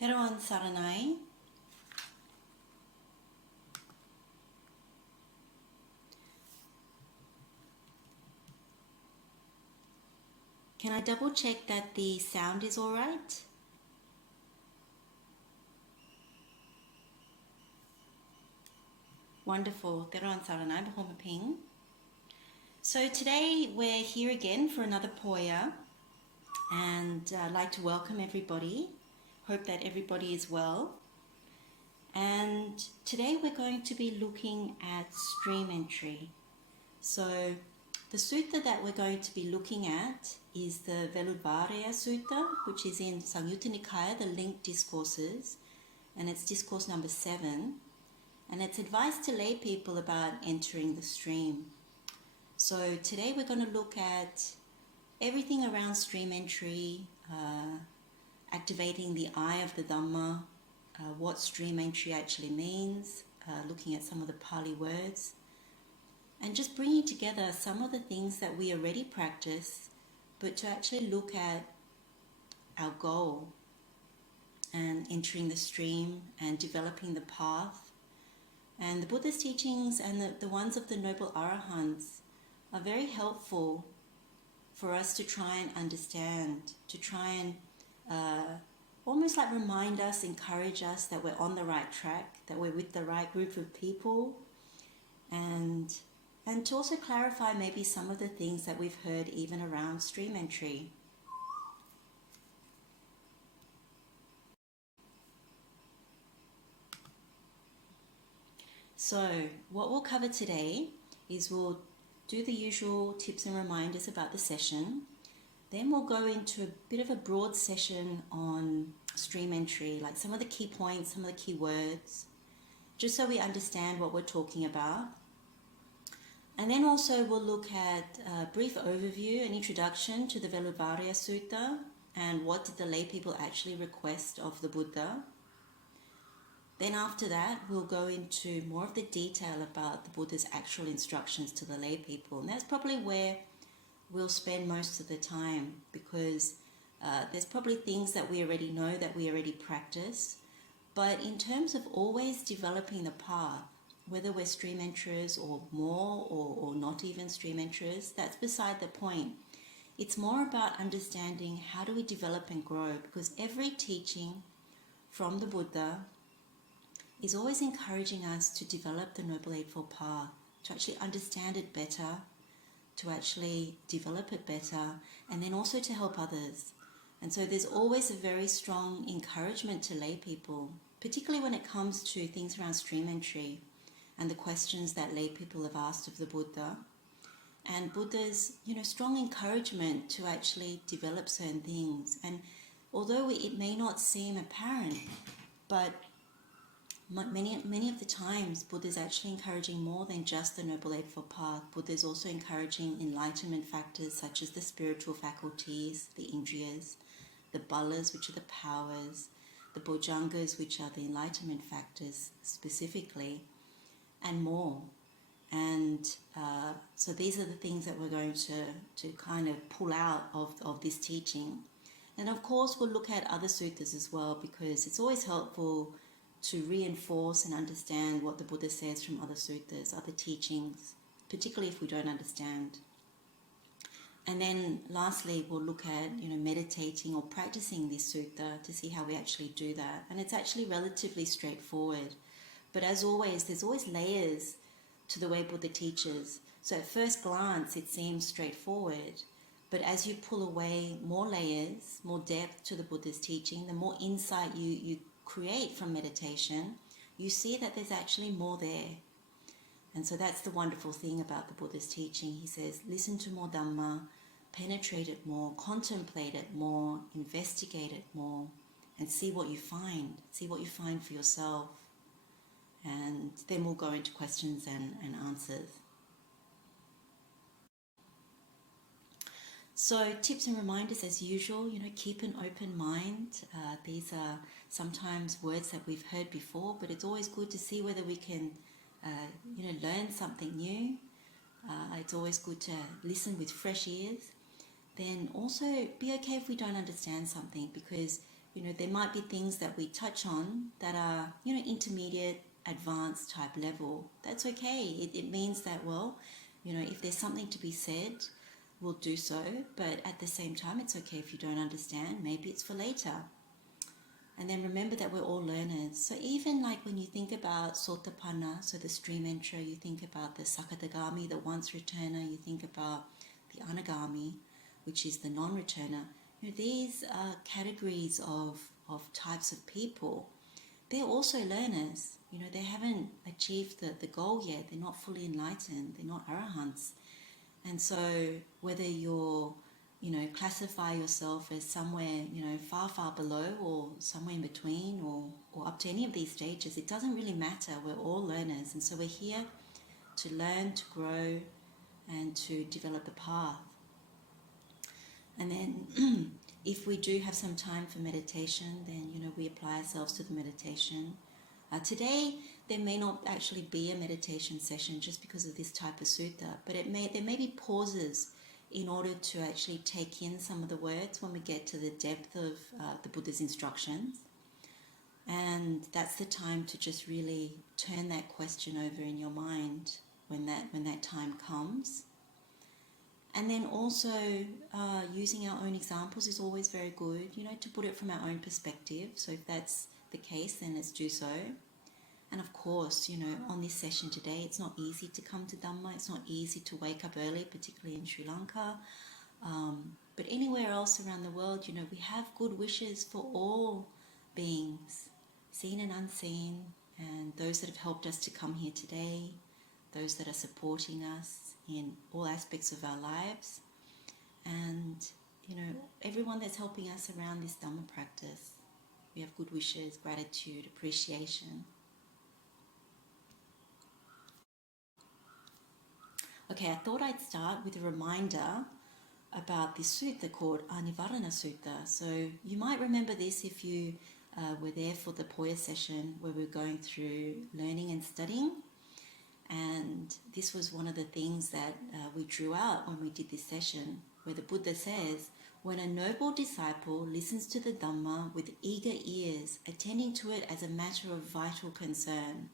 Teruan Saranai. Can I double check that the sound is all right? Wonderful. Teruan Saranai, B'homa Ping. So today we're here again for another Poya, and I'd like to welcome everybody. Hope that everybody is well. And today we're going to be looking at stream entry. So the sutta that we're going to be looking at is the Veḷudvāreyya Sutta, which is in Sanyuta Nikaya, the linked discourses, and it's discourse number 7. And it's advice to lay people about entering the stream. So today we're going to look at everything around stream entry, activating the eye of the Dhamma, what stream entry actually means, looking at some of the Pali words, and just bringing together some of the things that we already practice, but to actually look at our goal and entering the stream and developing the path. And the Buddha's teachings and the ones of the Noble Arahants are very helpful for us to try and understand, to try and almost like remind us, encourage us that we're on the right track, that we're with the right group of people, and to also clarify maybe some of the things that we've heard even around stream entry. So what we'll cover today is we'll do the usual tips and reminders about the session. Then we'll go into a bit of a broad session on stream entry, like some of the key points, some of the key words, just so we understand what we're talking about. And then also we'll look at a brief overview, an introduction to the Veḷudvāreyya Sutta, and what did the lay people actually request of the Buddha. Then after that, we'll go into more of the detail about the Buddha's actual instructions to the lay people. And that's probably where we'll spend most of the time, because there's probably things that we already know, that we already practice. But in terms of always developing the path, whether we're stream enterers or more or not even stream enterers, that's beside the point. It's more about understanding how do we develop and grow, because every teaching from the Buddha is always encouraging us to develop the Noble Eightfold Path, to actually understand it better, to actually develop it better, and then also to help others. And so there's always a very strong encouragement to lay people, particularly when it comes to things around stream entry and the questions that lay people have asked of the Buddha. And Buddha's, strong encouragement to actually develop certain things. And although it may not seem apparent, but many of the times Buddha's actually encouraging more than just the Noble Eightfold Path. Buddha's also encouraging enlightenment factors such as the spiritual faculties, the indriyas, the balas, which are the powers, the bojjhangas, which are the enlightenment factors specifically, and more. And so these are the things that we're going to kind of pull out of this teaching. And of course we'll look at other suttas as well, because it's always helpful to reinforce and understand what the Buddha says from other suttas, other teachings, particularly if we don't understand. And then lastly, we'll look at, meditating or practicing this sutta to see how we actually do that. And it's actually relatively straightforward. But as always, there's always layers to the way Buddha teaches. So at first glance, it seems straightforward. But as you pull away more layers, more depth to the Buddha's teaching, the more insight you create from meditation, you see that there's actually more there. And so that's the wonderful thing about the Buddha's teaching. He says, listen to more Dhamma, penetrate it more, contemplate it more, investigate it more, and see what you find. See what you find for yourself. And then we'll go into questions and answers. So tips and reminders as usual, keep an open mind. These are sometimes words that we've heard before, but it's always good to see whether we can, learn something new. It's always good to listen with fresh ears. Then also be okay if we don't understand something, because there might be things that we touch on that are, intermediate, advanced type level. That's okay. It means that, well, if there's something to be said, we'll do so. But at the same time, it's okay if you don't understand. Maybe it's for later. And then remember that we're all learners. So even like when you think about Sotapanna, so the stream enterer, you think about the Sakadagami, the once returner, you think about the Anagami, which is the non-returner. These are categories of types of people. They're also learners. They haven't achieved the goal yet. They're not fully enlightened. They're not arahants. And so whether you're, classify yourself as somewhere, far, far below or somewhere in between or up to any of these stages, it doesn't really matter. We're all learners. And so we're here to learn, to grow, and to develop the path. And then if we do have some time for meditation, then, we apply ourselves to the meditation. Today, there may not actually be a meditation session just because of this type of sutta, but there may be pauses in order to actually take in some of the words when we get to the depth of the Buddha's instructions. And that's the time to just really turn that question over in your mind when that time comes. And then also using our own examples is always very good, to put it from our own perspective. So if that's the case, then let's do so. And of course, on this session today, it's not easy to come to Dhamma. It's not easy to wake up early, particularly in Sri Lanka. But anywhere else around the world, we have good wishes for all beings, seen and unseen, and those that have helped us to come here today, those that are supporting us in all aspects of our lives, and everyone that's helping us around this Dhamma practice. We have good wishes, gratitude, appreciation. Okay, I thought I'd start with a reminder about this sutta called Anīvaraṇa Sutta. So you might remember this if you were there for the Poya session where we were going through learning and studying. And this was one of the things that we drew out when we did this session, where the Buddha says, when a noble disciple listens to the Dhamma with eager ears, attending to it as a matter of vital concern,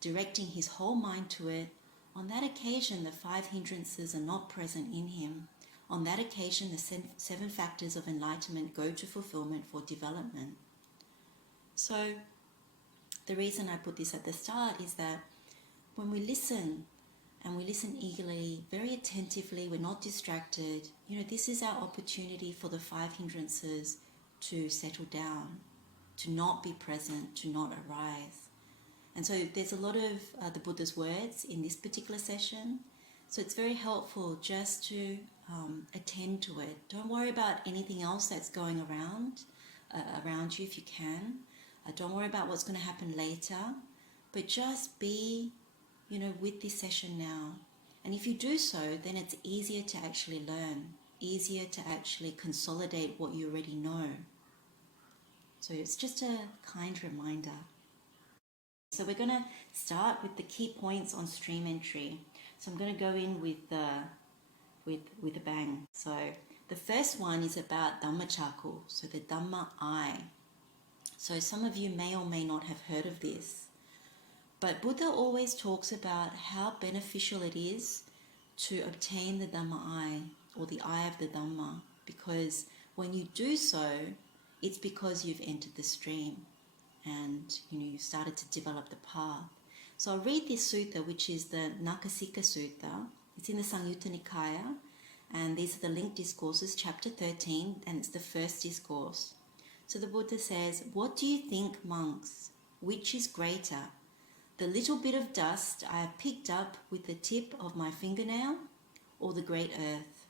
directing his whole mind to it, on that occasion the 5 hindrances are not present in him. On that occasion the 7 factors of enlightenment go to fulfillment for development. So the reason I put this at the start is that when we listen, and we listen eagerly, very attentively, we're not distracted, this is our opportunity for the 5 hindrances to settle down, to not be present, to not arise. And so there's a lot of the Buddha's words in this particular session. So it's very helpful just to attend to it. Don't worry about anything else that's going around you if you can. Don't worry about what's going to happen later, but just be with this session now. And if you do so, then it's easier to actually learn, easier to actually consolidate what you already know. So it's just a kind reminder. So we're going to start with the key points on stream entry. So I'm going to go in with a bang. So the first one is about Dhammacakkhu, so the Dhamma eye. So some of you may or may not have heard of this. But Buddha always talks about how beneficial it is to obtain the Dhamma eye, or the eye of the Dhamma, because when you do so, it's because you've entered the stream and you've started to develop the path. So I'll read this sutta, which is the Nakhasikha Sutta. It's in the Sanyuta Nikaya, and these are the linked discourses, chapter 13, and it's the first discourse. So the Buddha says, "What do you think, monks? Which is greater? The little bit of dust I have picked up with the tip of my fingernail, or the great earth?"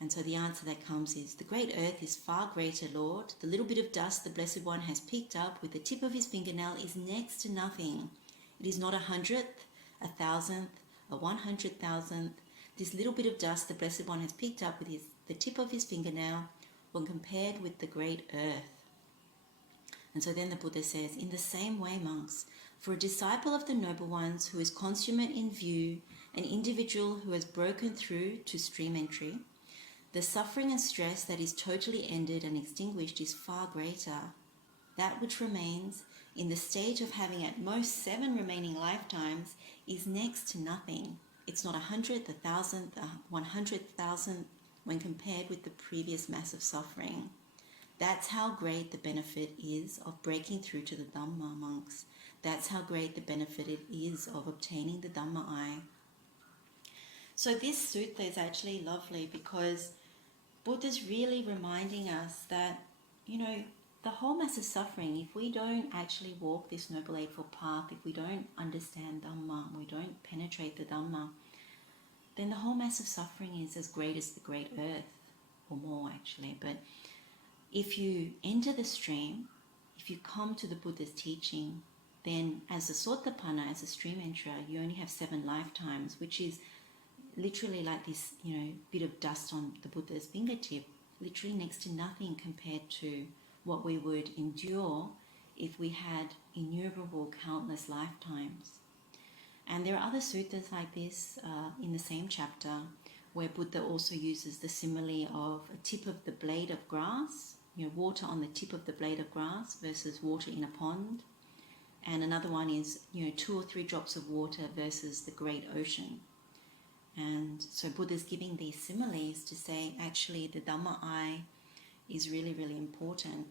And so the answer that comes is, the great earth is far greater, Lord. The little bit of dust the Blessed One has picked up with the tip of his fingernail is next to nothing. It is not 100th, 1,000th, 100,000th. This little bit of dust the Blessed One has picked up with the tip of his fingernail when compared with the great earth. And so then the Buddha says, in the same way, monks, for a disciple of the Noble Ones who is consummate in view, an individual who has broken through to stream entry, The suffering and stress that is totally ended and extinguished is far greater. That which remains in the stage of having at most 7 remaining lifetimes is next to nothing. It's not 100th, 1,000th, 100,000th when compared with the previous massive suffering. That's how great the benefit is of breaking through to the Dhamma, monks. That's how great the benefit it is of obtaining the Dhamma eye. So this sutta is actually lovely because Buddha's really reminding us that, the whole massive suffering, if we don't actually walk this Noble Eightfold Path, if we don't understand Dhamma, we don't penetrate the Dhamma, then the whole massive suffering is as great as the great earth, or more actually. But if you enter the stream, if you come to the Buddha's teaching, then as a Sotapanna, as a stream enterer, you only have 7 lifetimes, which is literally like this, bit of dust on the Buddha's fingertip, literally next to nothing compared to what we would endure if we had innumerable, countless lifetimes. And there are other suttas like this in the same chapter where Buddha also uses the simile of a tip of the blade of grass, water on the tip of the blade of grass versus water in a pond. And another one is, 2 or 3 drops of water versus the great ocean. And so Buddha's giving these similes to say, actually, the Dhamma eye is really, really important.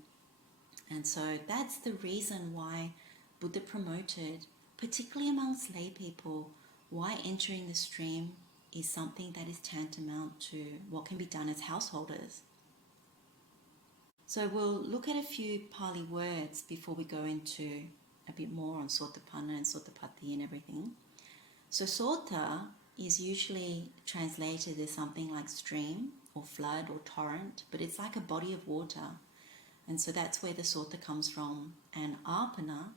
And so that's the reason why Buddha promoted, particularly amongst lay people, why entering the stream is something that is tantamount to what can be done as householders. So we'll look at a few Pali words before we go into a bit more on Sotapanna and Sotapatti and everything. So Sota is usually translated as something like stream or flood or torrent, but it's like a body of water. And so that's where the Sota comes from. And Apana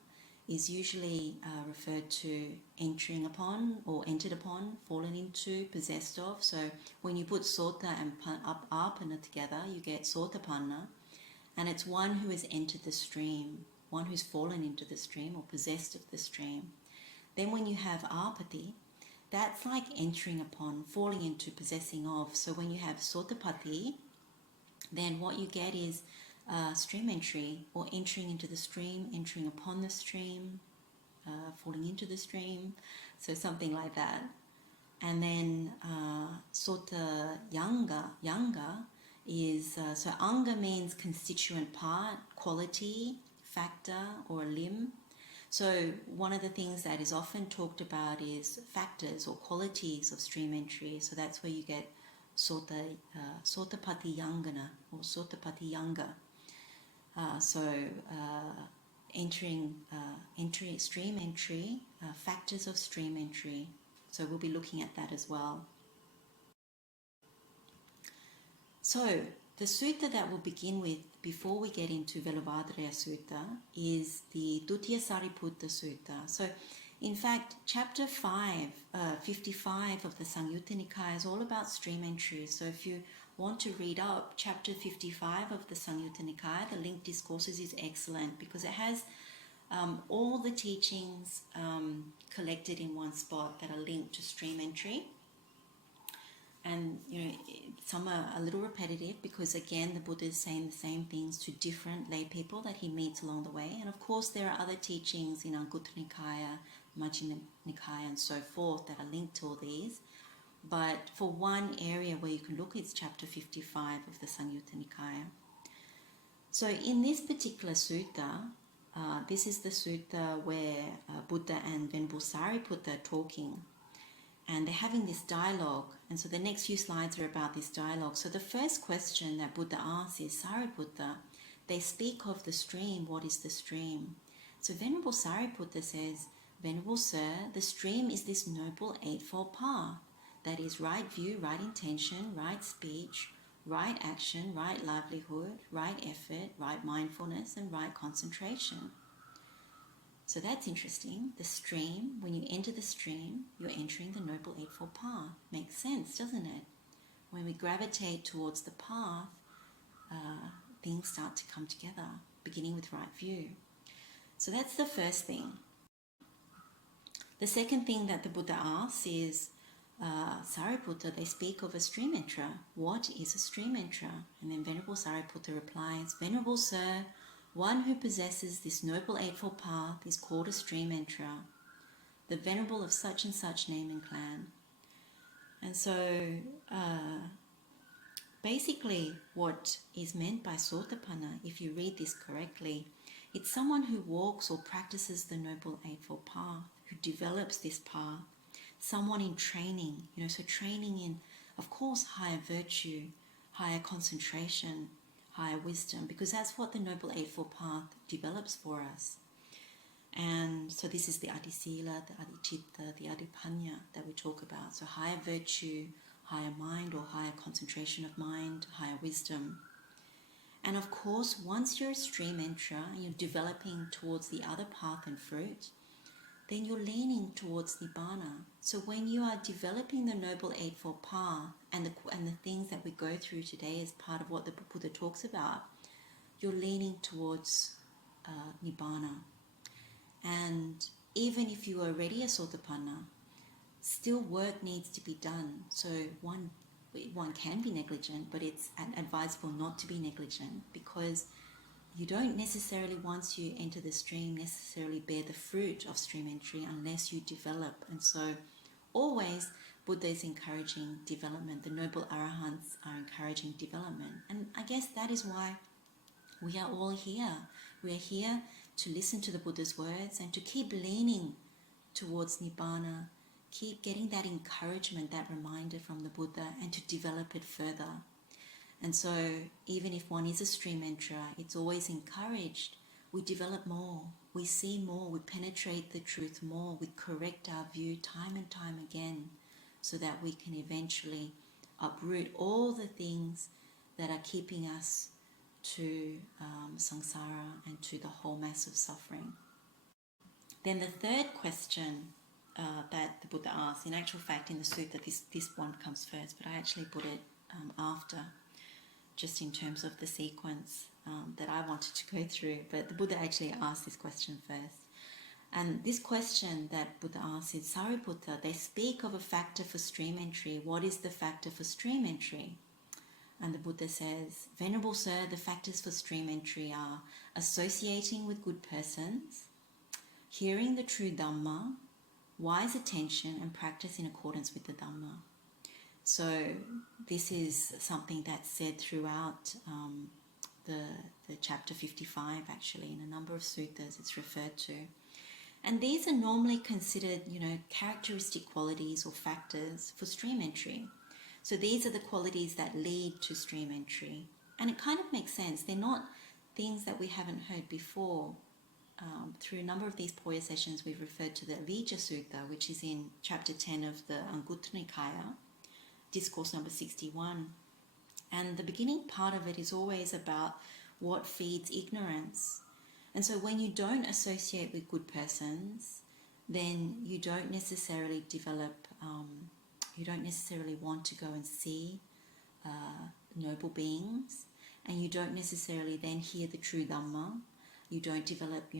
is usually referred to entering upon or entered upon, fallen into, possessed of. So when you put Sota and Apana together, you get Sotapanna. And it's one who has entered the stream, one who's fallen into the stream or possessed of the stream. Then when you have Apati, that's like entering upon, falling into, possessing of. So when you have Sotapatti, then what you get is stream entry, or entering into the stream, entering upon the stream, falling into the stream. So something like that. And then Sota Yanga is, so Aṅga means constituent part, quality, factor, or limb. So one of the things that is often talked about is factors or qualities of stream entry. So that's where you get Sotapatti Yangana or Sotapatti Yanga. Entering stream entry, factors of stream entry. So we'll be looking at that as well. So the sutta that we'll begin with before we get into Veḷudvāreyya Sutta is the Dutiyasāriputta Sutta. So in fact, chapter 55 of the Sanyuta Nikaya is all about stream entry. So if you want to read up chapter 55 of the Sanyuta Nikaya, the linked discourses is excellent because it has all the teachings collected in one spot that are linked to stream entry. And some are a little repetitive because again the Buddha is saying the same things to different lay people that he meets along the way. And of course there are other teachings in Anguttara Nikaya, Majjhima Nikaya and so forth that are linked to all these. But for one area where you can look, it's chapter 55 of the Sanyuta Nikaya. So in this particular sutta, this is the sutta where Buddha and Venerable Sariputta are talking. And they're having this dialogue. And so the next few slides are about this dialogue. So the first question that Buddha asks is, Sariputta, they speak of the stream. What is the stream? So Venerable Sariputta says, Venerable Sir, the stream is this noble eightfold path. That is right view, right intention, right speech, right action, right livelihood, right effort, right mindfulness, and right concentration. So that's interesting. The stream, when you enter the stream, you're entering the Noble Eightfold Path. Makes sense, doesn't it? When we gravitate towards the path, things start to come together, beginning with right view. So that's the first thing. The second thing that the Buddha asks is, Sariputta, they speak of a stream enterer. What is a stream enterer? And then Venerable Sariputta replies, Venerable Sir, one who possesses this noble eightfold path is called a stream enterer, the venerable of such and such name and clan. And so basically what is meant by Sotapanna, if you read this correctly, it's someone who walks or practices the Noble Eightfold Path, who develops this path, someone in training, so training in, of course, higher virtue, higher concentration, higher wisdom, because that's what the Noble Eightfold Path develops for us. And so this is the Adisila, the Adichitta, the Adipanya that we talk about. So higher virtue, higher mind or higher concentration of mind, higher wisdom. And of course, once you're a stream enterer and you're developing towards the other path and fruit, then you're leaning towards Nibbana. So when you are developing the Noble Eightfold Path and the things that we go through today as part of what the Buddha talks about, you're leaning towards Nibbana. And even if you are already a Sotapanna, still work needs to be done. So one can be negligent, but it's advisable not to be negligent, because you don't necessarily, once you enter the stream, necessarily bear the fruit of stream entry unless you develop. And so always Buddha is encouraging development. The noble arahants are encouraging development. And I guess that is why we are all here. We are here to listen to the Buddha's words and to keep leaning towards Nibbana, keep getting that encouragement, that reminder from the Buddha, and to develop it further. And so even if one is a stream enterer, it's always encouraged. We develop more, we see more, we penetrate the truth more, we correct our view time and time again, so that we can eventually uproot all the things that are keeping us to samsara and to the whole mass of suffering. Then the third question that the Buddha asks, in actual fact in the sutta this one comes first, but I actually put it after, just in terms of the sequence that I wanted to go through, but the Buddha actually asked this question first. And this question that Buddha asks is, Sariputta, they speak of a factor for stream entry. What is the factor for stream entry? And the Buddha says, Venerable Sir, the factors for stream entry are associating with good persons, hearing the true Dhamma, wise attention, and practice in accordance with the Dhamma. So this is something that's said throughout the chapter 55, actually, in a number of suttas it's referred to. And these are normally considered, characteristic qualities or factors for stream entry. So these are the qualities that lead to stream entry. And it kind of makes sense. They're not things that we haven't heard before. Through a number of these Poya sessions, we've referred to the Avijjā Sutta, which is in chapter 10 of the Anguttara Nikaya, discourse number 61. And the beginning part of it is always about what feeds ignorance. And so when you don't associate with good persons, then you don't necessarily develop, you don't necessarily want to go and see noble beings, and you don't necessarily then hear the true Dhamma. You don't develop,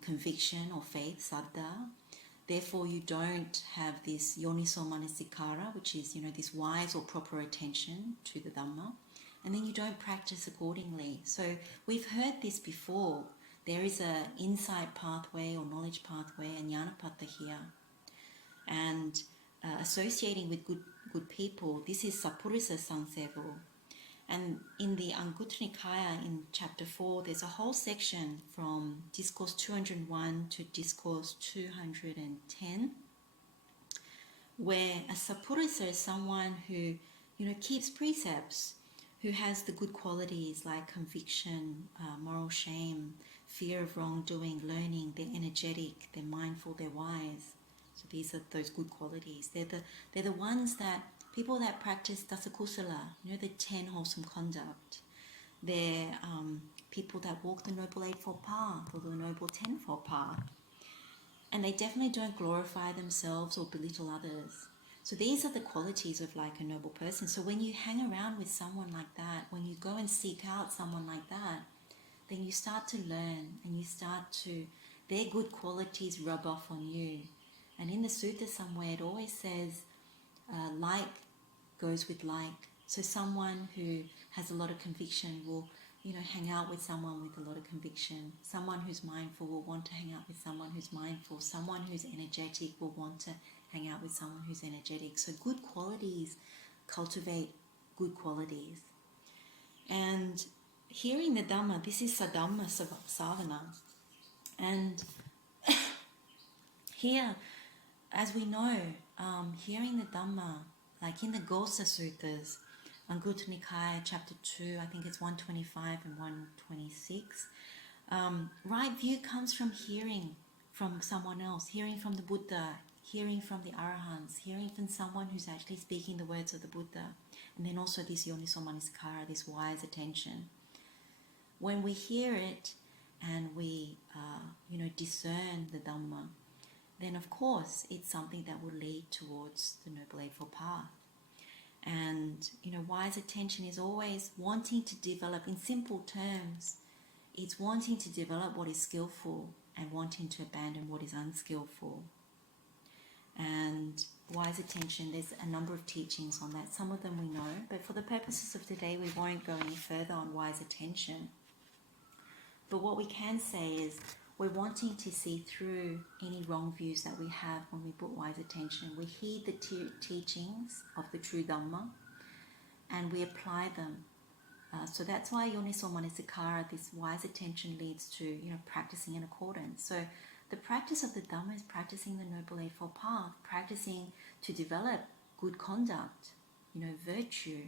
conviction or faith, saddha. Therefore, you don't have this yoniso manasikara, which is, this wise or proper attention to the Dhamma. And then you don't practice accordingly. So we've heard this before. There is an insight pathway or knowledge pathway, and jnanapatha here. And associating with good people, this is sapurisa sansevo. And in the Anguttara Nikaya, in chapter 4, there's a whole section from discourse 201 to discourse 210, where a sapurisa is someone who, keeps precepts, who has the good qualities like conviction, moral shame, fear of wrongdoing, learning. They're energetic, they're mindful, they're wise. So these are those good qualities. They're the ones that people that practice dasakusala, the 10 wholesome conduct. They're people that walk the Noble Eightfold Path or the Noble Tenfold Path. And they definitely don't glorify themselves or belittle others. So these are the qualities of like a noble person. So when you hang around with someone like that, when you go and seek out someone like that, then you start to learn and you start to, their good qualities rub off on you. And in the sutta somewhere it always says, like goes with like. So someone who has a lot of conviction will, hang out with someone with a lot of conviction. Someone who's mindful will want to hang out with someone who's mindful. Someone who's energetic will want to hang out with someone who's energetic. So good qualities cultivate good qualities. And hearing the Dhamma, this is Sadhamma Savana. And here, as we know, hearing the Dhamma, like in the Ghosa Suttas, Anguttara Nikaya, chapter 2, I think it's 125 and 126, right view comes from hearing from someone else, hearing from the Buddha, hearing from the Arahants, hearing from someone who's actually speaking the words of the Buddha, and then also this Yoniso Manasikara, this wise attention. When we hear it and we, discern the Dhamma, then of course it's something that will lead towards the Noble Eightfold Path. And, wise attention is always wanting to develop, in simple terms, it's wanting to develop what is skillful and wanting to abandon what is unskillful. And wise attention, there's a number of teachings on that. Some of them we know, but for the purposes of today, we won't go any further on wise attention. But what we can say is we're wanting to see through any wrong views that we have when we put wise attention. We heed the teachings of the true Dhamma and we apply them. So that's why Yoniso Manasikara, this wise attention, leads to practicing in accordance. So the practice of the Dhamma is practicing the Noble Eightfold Path, practicing to develop good conduct, virtue,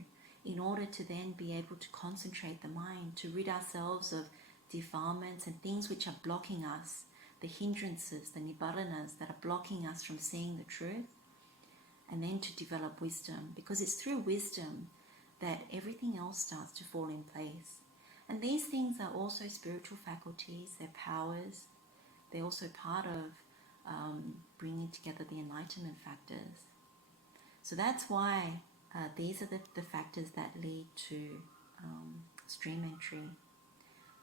in order to then be able to concentrate the mind, to rid ourselves of defilements and things which are blocking us, the hindrances, the nibbaranas that are blocking us from seeing the truth, and then to develop wisdom, because it's through wisdom that everything else starts to fall in place. And these things are also spiritual faculties, they're powers, they're also part of bringing together the enlightenment factors. So that's why these are the factors that lead to stream entry.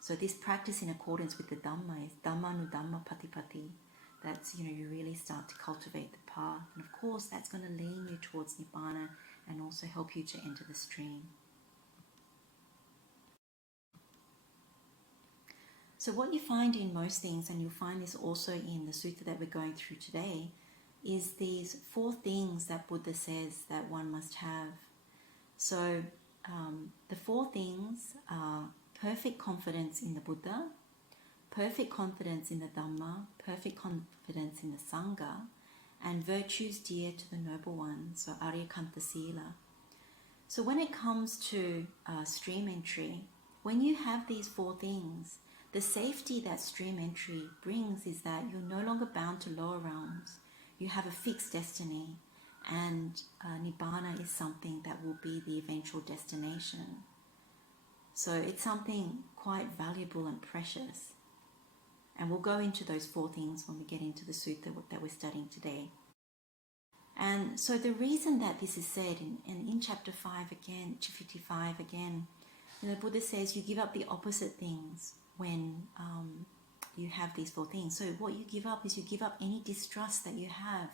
So this practice in accordance with the Dhamma is Dhammanudhamma Patipati. That's, you really start to cultivate the path. And of course, that's going to lean you towards Nibbana and also help you to enter the stream. So what you find in most things, and you'll find this also in the sutta that we're going through today, is these 4 things that Buddha says that one must have. So the 4 things are perfect confidence in the Buddha, perfect confidence in the Dhamma, perfect confidence in the Sangha, and virtues dear to the Noble One, so Aryakanta Sila. So when it comes to stream entry, when you have these 4 things, the safety that stream entry brings is that you're no longer bound to lower realms. You have a fixed destiny, and Nibbana is something that will be the eventual destination. So it's something quite valuable and precious. And we'll go into those 4 things when we get into the sutta that we're studying today. And so the reason that this is said in chapter 5 again, 55 again, the Buddha says you give up the opposite things when you have these 4 things. So what you give up is you give up any distrust that you have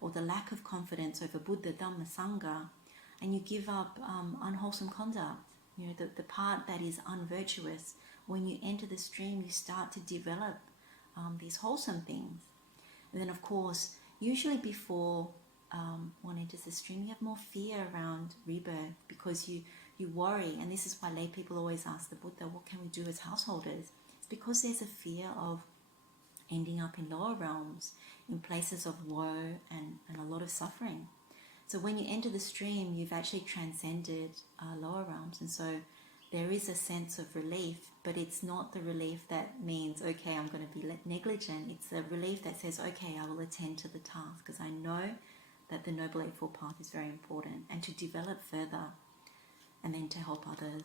or the lack of confidence over Buddha, Dhamma, Sangha, and you give up unwholesome conduct. The part that is unvirtuous. When you enter the stream, you start to develop these wholesome things. And then, of course, usually before one enters the stream, you have more fear around rebirth because you worry. And this is why lay people always ask the Buddha, what can we do as householders? It's because there's a fear of ending up in lower realms, in places of woe and a lot of suffering. So when you enter the stream, you've actually transcended lower realms. And so there is a sense of relief, but it's not the relief that means, okay, I'm going to be negligent. It's a relief that says, okay, I will attend to the task because I know that the Noble Eightfold Path is very important, and to develop further and then to help others.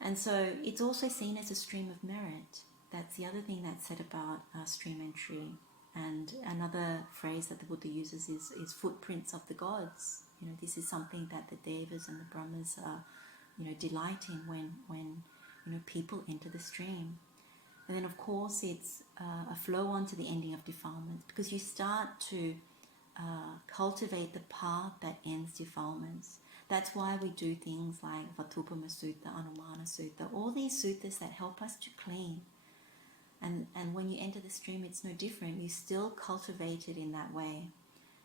And so it's also seen as a stream of merit. That's the other thing that's said about stream entry. And another phrase that the Buddha uses is footprints of the gods. This is something that the Devas and the Brahmas delight in when people enter the stream. And then, of course, it's a flow on to the ending of defilements, because you start to cultivate the path that ends defilements. That's why we do things like Veḷudvāreyya Sutta, Anīvaraṇa Sutta, all these suttas that help us to clean. And when you enter the stream, it's no different. You still cultivate it in that way.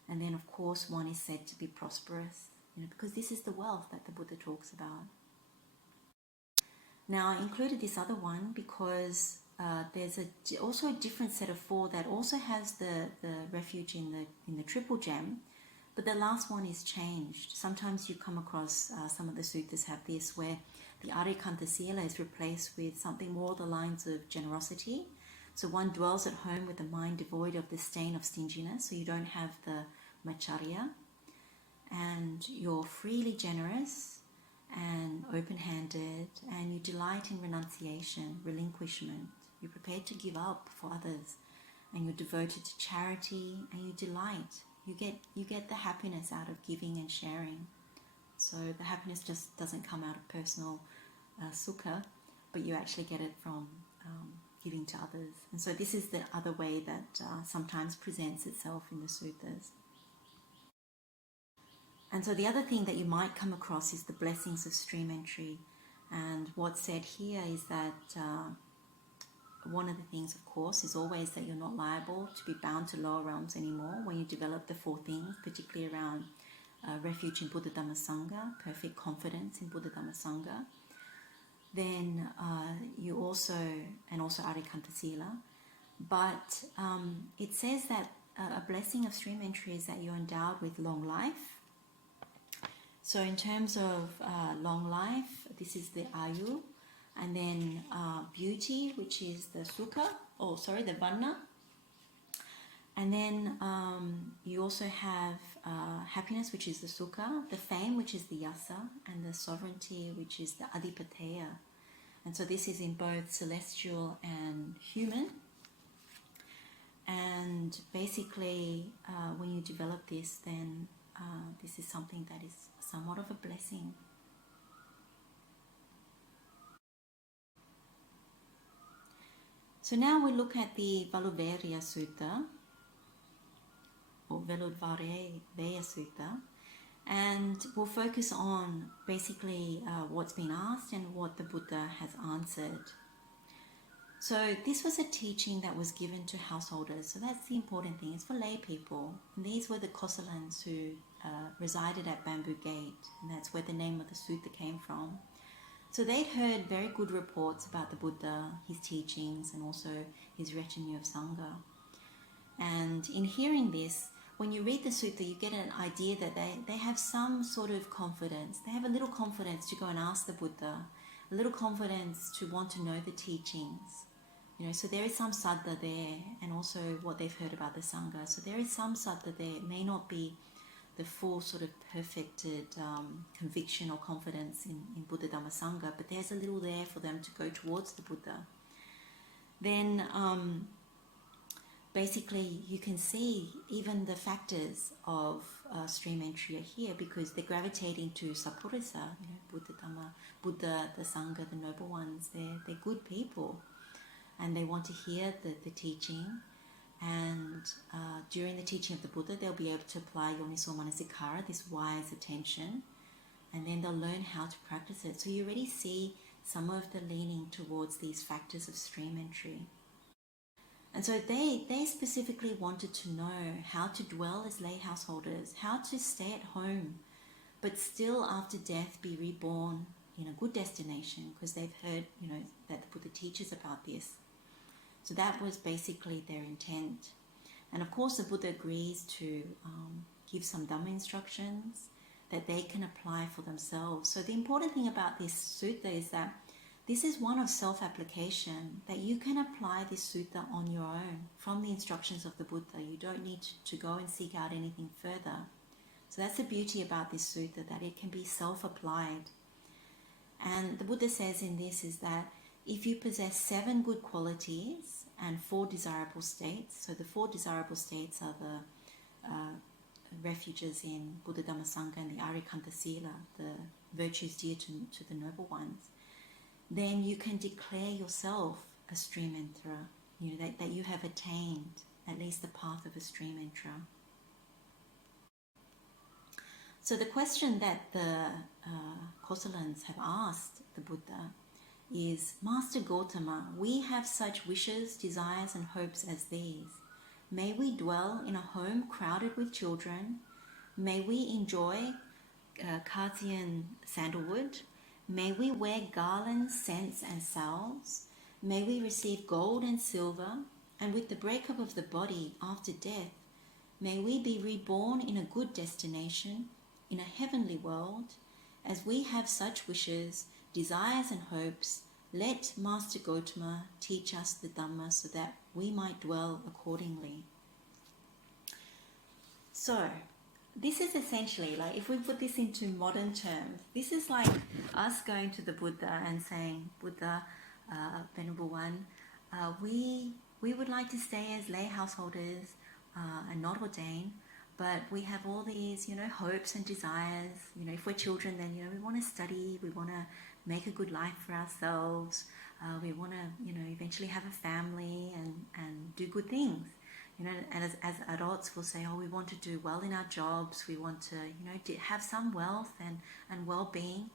And then, of course, one is said to be prosperous, because this is the wealth that the Buddha talks about. Now, I included this other one because there's also a different set of four that also has the refuge in the triple gem, but the last one is changed. Sometimes you come across some of the suttas have this, where the Arikanta Sila is replaced with something more the lines of generosity. So one dwells at home with a mind devoid of the stain of stinginess, so you don't have the macharya, and you're freely generous and open-handed, and you delight in renunciation, relinquishment. You're prepared to give up for others, and you're devoted to charity, and you delight. You get the happiness out of giving and sharing. So the happiness just doesn't come out of personal sukha, but you actually get it from giving to others. And so this is the other way that sometimes presents itself in the suttas. And so the other thing that you might come across is the blessings of stream entry. And what's said here is that one of the things, of course, is always that you're not liable to be bound to lower realms anymore when you develop the four things, particularly around refuge in Buddha Dhamma Sangha, perfect confidence in Buddha Dhamma Sangha. Then you also Arikanta Sila. But it says that a blessing of stream entry is that you're endowed with long life. So in terms of long life, this is the ayu, and then beauty, which is the the vanna. And then you also have happiness, which is the sukha, the fame, which is the yasa, and the sovereignty, which is the adhipateya. And so this is in both celestial and human. And basically, when you develop this, then this is something that is somewhat of a blessing. So now we look at the Veḻudvāreyya Sutta, or Veļudvāreyya Sutta, and we'll focus on basically what's been asked and what the Buddha has answered. So this was a teaching that was given to householders, so that's the important thing. It's for lay people. And these were the Kosalans who resided at Bamboo Gate, and that's where the name of the sutta came from. So they'd heard very good reports about the Buddha, his teachings, and also his retinue of Sangha. And in hearing this, when you read the sutta, you get an idea that they have some sort of confidence. They have a little confidence to go and ask the Buddha, a little confidence to want to know the teachings. So there is some saddha there, and also what they've heard about the Sangha. So there is some saddha there. It may not be the full sort of perfected conviction or confidence in Buddha Dhamma Sangha, but there's a little there for them to go towards the Buddha. Then basically you can see even the factors of stream entry are here, because they're gravitating to Sappurisa, Buddha Dhamma, Buddha, the Sangha, the noble ones. They're good people, and they want to hear the teaching. And during the teaching of the Buddha, they'll be able to apply yoniso manasikara, this wise attention, and then they'll learn how to practice it. So you already see some of the leaning towards these factors of stream entry. And so they specifically wanted to know how to dwell as lay householders, how to stay at home, but still after death be reborn in a good destination, because they've heard, that the Buddha teaches about this. So that was basically their intent. And of course the Buddha agrees to give some Dhamma instructions that they can apply for themselves. So the important thing about this sutta is that this is one of self-application, that you can apply this sutta on your own from the instructions of the Buddha. You don't need to go and seek out anything further. So that's the beauty about this sutta, that it can be self-applied. And the Buddha says in this is that if you possess 7 good qualities and 4 desirable states, so the 4 desirable states are the refuges in Buddha Dhamma Sangha and the Arikanta Sila, the virtues dear to the noble ones, then you can declare yourself a stream enterer, that you have attained at least the path of a stream enterer. So the question that the Kosalans have asked the Buddha is, Master Gautama, we have such wishes, desires and hopes as these. May we dwell in a home crowded with children. May we enjoy Cartesian sandalwood. May we wear garlands, scents and salves. May we receive gold and silver. And with the breakup of the body after death, may we be reborn in a good destination, in a heavenly world. As we have such wishes, desires and hopes, let Master Gautama teach us the Dhamma so that we might dwell accordingly. So, this is essentially, like, if we put this into modern terms, this is like us going to the Buddha and saying, Buddha, Venerable One, we would like to stay as lay householders and not ordain, but we have all these, hopes and desires. If we're children, then, we want to study, we want to make a good life for ourselves, we want to, eventually have a family and do good things. And as adults, we'll say, we want to do well in our jobs, we want to, have some wealth and well-being.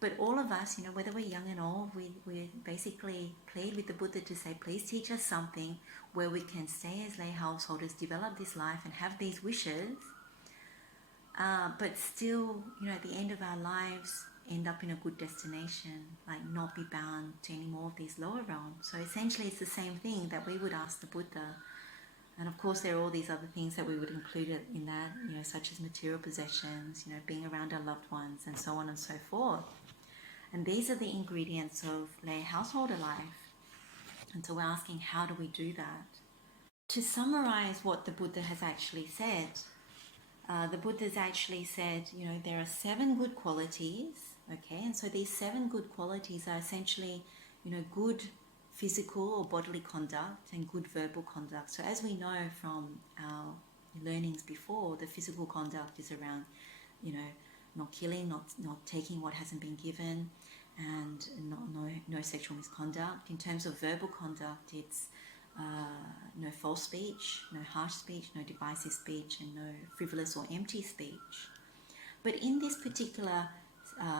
But all of us, whether we're young and old, we basically plead with the Buddha to say, please teach us something where we can stay as lay householders, develop this life and have these wishes, but still, at the end of our lives, end up in a good destination, like not be bound to any more of these lower realms. So essentially it's the same thing that we would ask the Buddha. And of course there are all these other things that we would include in that, such as material possessions, being around our loved ones and so on and so forth. And these are the ingredients of lay householder life. And so we're asking, how do we do that? To summarize what the Buddha has actually said, the Buddha's actually said, there are 7 good qualities, okay? And so these 7 good qualities are essentially, good physical or bodily conduct and good verbal conduct. So as we know from our learnings before, the physical conduct is around, not killing, not taking what hasn't been given, and no sexual misconduct. In terms of verbal conduct, it's no false speech, no harsh speech, no divisive speech, and no frivolous or empty speech. But in this particular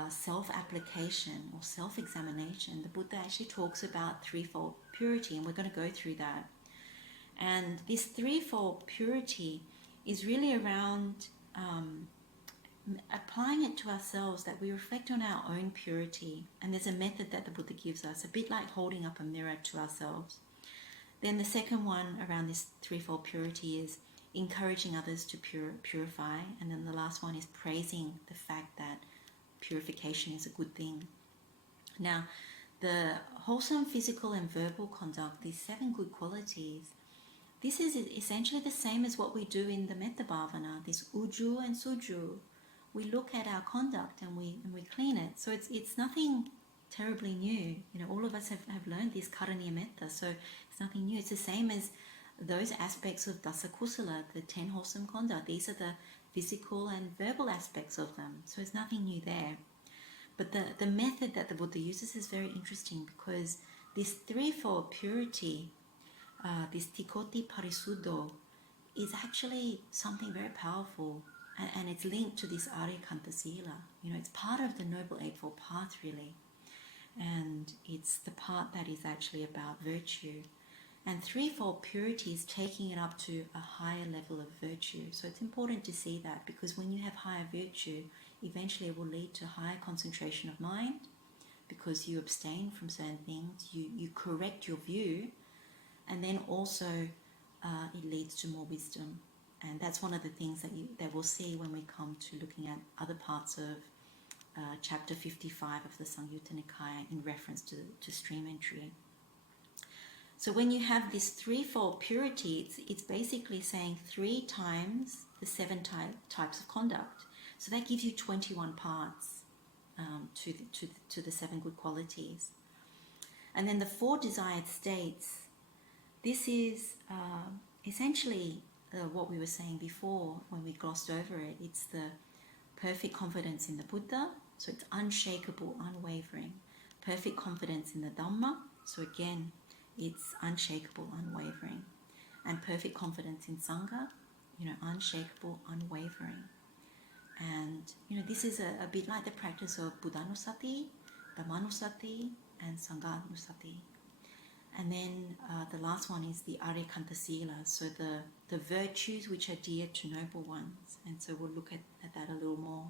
self-application or self-examination, the Buddha actually talks about threefold purity, and we're going to go through that. And this threefold purity is really around applying it to ourselves, that we reflect on our own purity. And there's a method that the Buddha gives us, a bit like holding up a mirror to ourselves. Then the second one around this threefold purity is encouraging others to purify. And then the last one is praising the fact that purification is a good thing. Now, the wholesome physical and verbal conduct, these 7 good qualities, this is essentially the same as what we do in the Metta Bhavana, this uju and suju. We look at our conduct and we clean it. So it's nothing terribly new. All of us have learned this karaniya metta, so it's nothing new. It's the same as those aspects of dasa kusala, the 10 wholesome conduct. These are the physical and verbal aspects of them. So it's nothing new there. But the method that the Buddha uses is very interesting, because this threefold purity, this tikoti parisuddho, is actually something very powerful. And it's linked to this Aryakanta Sila. It's part of the Noble Eightfold Path, really. And it's the part that is actually about virtue. And threefold purity is taking it up to a higher level of virtue. So it's important to see that, because when you have higher virtue, eventually it will lead to higher concentration of mind, because you abstain from certain things, you correct your view, and then also it leads to more wisdom. And that's one of the things that we'll see when we come to looking at other parts of chapter 55 of the Sanyuta Nikaya in reference to stream entry. So when you have this threefold purity, it's basically saying 3 times the 7 types of conduct. So that gives you 21 parts to the 7 good qualities. And then the 4 desired states, this is essentially what we were saying before when we glossed over it. It's the perfect confidence in the Buddha, so it's unshakable, unwavering. Perfect confidence in the Dhamma, so again, it's unshakable, unwavering. And perfect confidence in Sangha, unshakable, unwavering. And, this is a bit like the practice of Buddhanusati, Dhammanusati, and Sanghanusati. And then the last one is the Arekanta Sila, so the virtues which are dear to noble ones. And so we'll look at that a little more.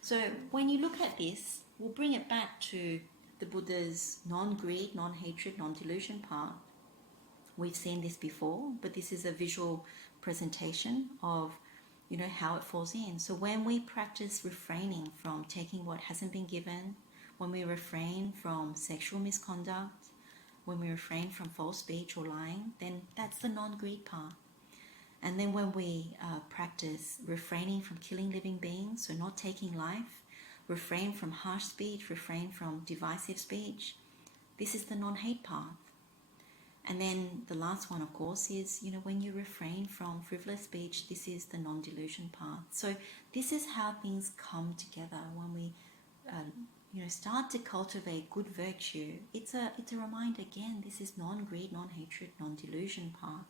So when you look at this, we'll bring it back to the Buddha's non-greed, non-hatred, non-delusion part. We've seen this before, but this is a visual presentation of, how it falls in. So when we practice refraining from taking what hasn't been given, when we refrain from sexual misconduct, when we refrain from false speech or lying, then that's the non-greed part. And then when we practice refraining from killing living beings, so not taking life, refrain from harsh speech, refrain from divisive speech, this is the non-hate path. And then the last one, of course, is, when you refrain from frivolous speech, this is the non-delusion path. So this is how things come together when we, start to cultivate good virtue. It's a reminder, again, this is non-greed, non-hatred, non-delusion path.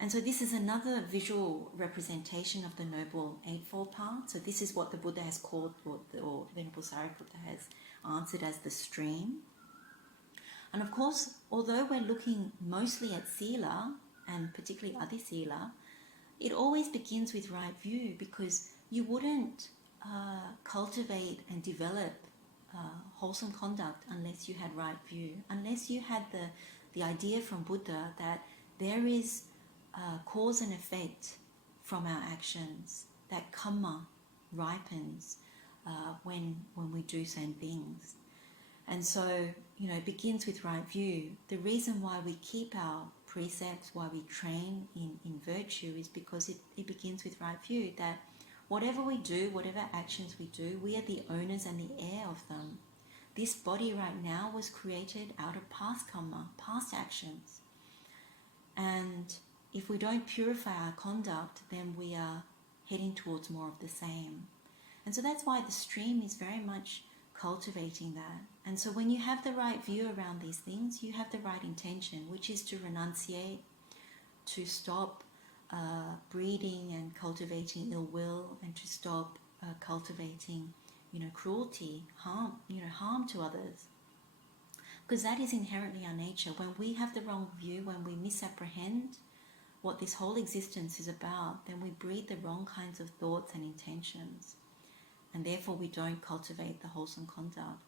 And so this is another visual representation of the Noble Eightfold Path. So this is what the Buddha has called, or Venerable Sariputta has answered as the stream. And of course, although we're looking mostly at Sila, and particularly Adi Sila, it always begins with right view, because you wouldn't cultivate and develop wholesome conduct unless you had right view, unless you had the idea from Buddha that there is cause and effect from our actions, that karma ripens when we do certain things. And so, it begins with right view. The reason why we keep our precepts, why we train in virtue, is because it begins with right view, that whatever we do, whatever actions we do, we are the owners and the heir of them. This body right now was created out of past karma, past actions. And if we don't purify our conduct, then we are heading towards more of the same. And so that's why the stream is very much cultivating that. And so when you have the right view around these things, you have the right intention, which is to renunciate, to stop breeding and cultivating ill will, and to stop cultivating, cruelty, harm to others. Because that is inherently our nature. When we have the wrong view, when we misapprehend what this whole existence is about, then we breed the wrong kinds of thoughts and intentions. And therefore we don't cultivate the wholesome conduct.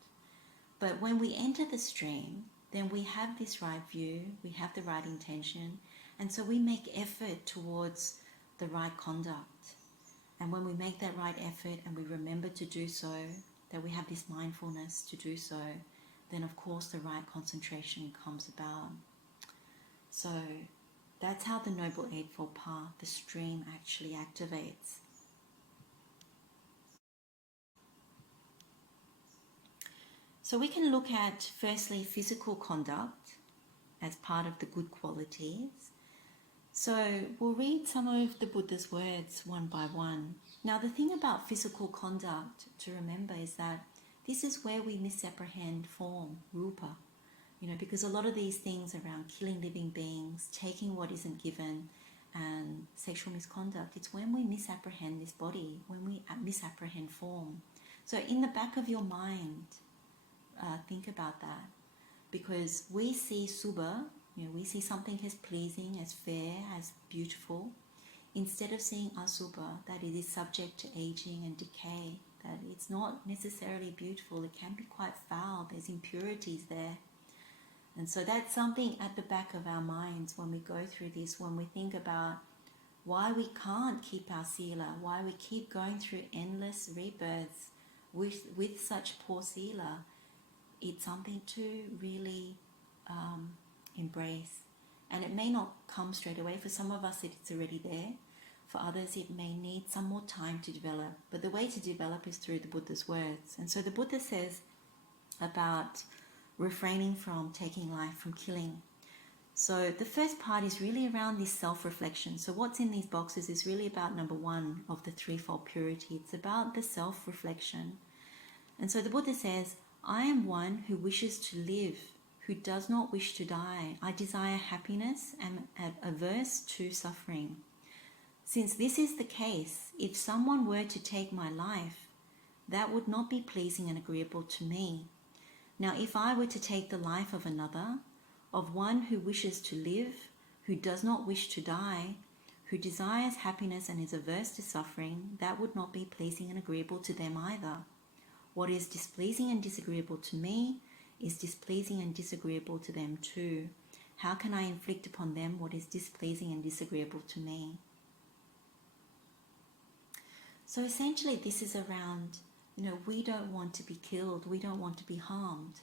But when we enter the stream, then we have this right view, we have the right intention, and so we make effort towards the right conduct. And when we make that right effort and we remember to do so, that we have this mindfulness to do so, then of course the right concentration comes about. So that's how the Noble Eightfold Path, the stream, actually activates. So we can look at, firstly, physical conduct as part of the good qualities. So we'll read some of the Buddha's words one by one. Now the thing about physical conduct to remember is that this is where we misapprehend form, rupa. Because a lot of these things around killing living beings, taking what isn't given, and sexual misconduct, it's when we misapprehend this body, when we misapprehend form. So in the back of your mind, think about that, because we see subha, we see something as pleasing, as fair, as beautiful, instead of seeing asubha, that it is subject to aging and decay, that it's not necessarily beautiful, it can be quite foul, there's impurities there. And so that's something at the back of our minds when we go through this, when we think about why we can't keep our sila, why we keep going through endless rebirths with such poor sila. It's something to really embrace. And it may not come straight away. For some of us, it's already there. For others, it may need some more time to develop. But the way to develop is through the Buddha's words. And so the Buddha says about refraining from taking life, from killing. So the first part is really around this self-reflection. So what's in these boxes is really about number one of the Threefold Purity. It's about the self-reflection. And so the Buddha says, I am one who wishes to live, who does not wish to die. I desire happiness and am averse to suffering. Since this is the case, if someone were to take my life, that would not be pleasing and agreeable to me. Now, if I were to take the life of another, of one who wishes to live, who does not wish to die, who desires happiness and is averse to suffering, that would not be pleasing and agreeable to them either. What is displeasing and disagreeable to me is displeasing and disagreeable to them too. How can I inflict upon them what is displeasing and disagreeable to me? So essentially this is around, we don't want to be killed, we don't want to be harmed.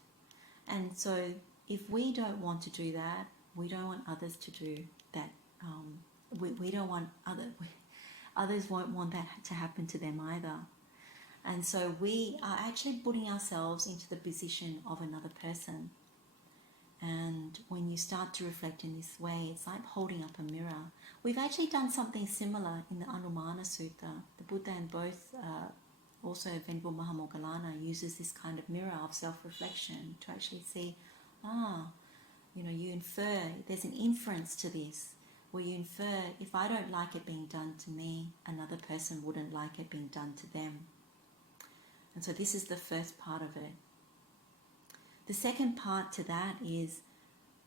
And so if we don't want to do that, we don't want others to do that. We don't want others won't want that to happen to them either. And so we are actually putting ourselves into the position of another person. And when you start to reflect in this way, it's like holding up a mirror. We've actually done something similar in the Anīvaraṇa Sutta. The Buddha and both, also Venerable Mahamoggallana, uses this kind of mirror of self-reflection to actually see, you infer, there's an inference to this, where you infer, if I don't like it being done to me, another person wouldn't like it being done to them. And so this is the first part of it. The second part to that is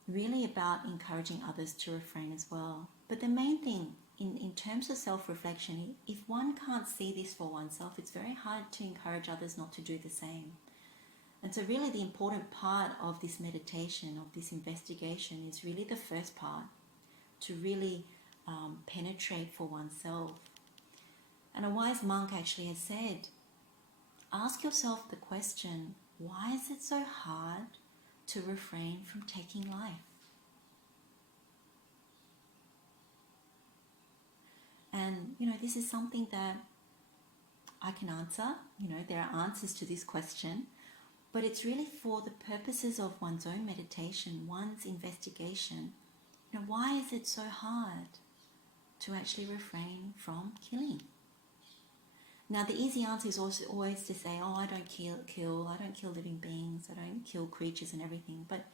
really about encouraging others to refrain as well. But the main thing in terms of self-reflection, if one can't see this for oneself, it's very hard to encourage others not to do the same. And so really the important part of this meditation, of this investigation, is really the first part, to really penetrate for oneself. And a wise monk actually has said, ask yourself the question, why is it so hard to refrain from taking life? And, this is something that I can answer. There are answers to this question, but it's really for the purposes of one's own meditation, one's investigation. Why is it so hard to actually refrain from killing? Now, the easy answer is also always to say, I don't kill, I don't kill living beings, I don't kill creatures and everything. But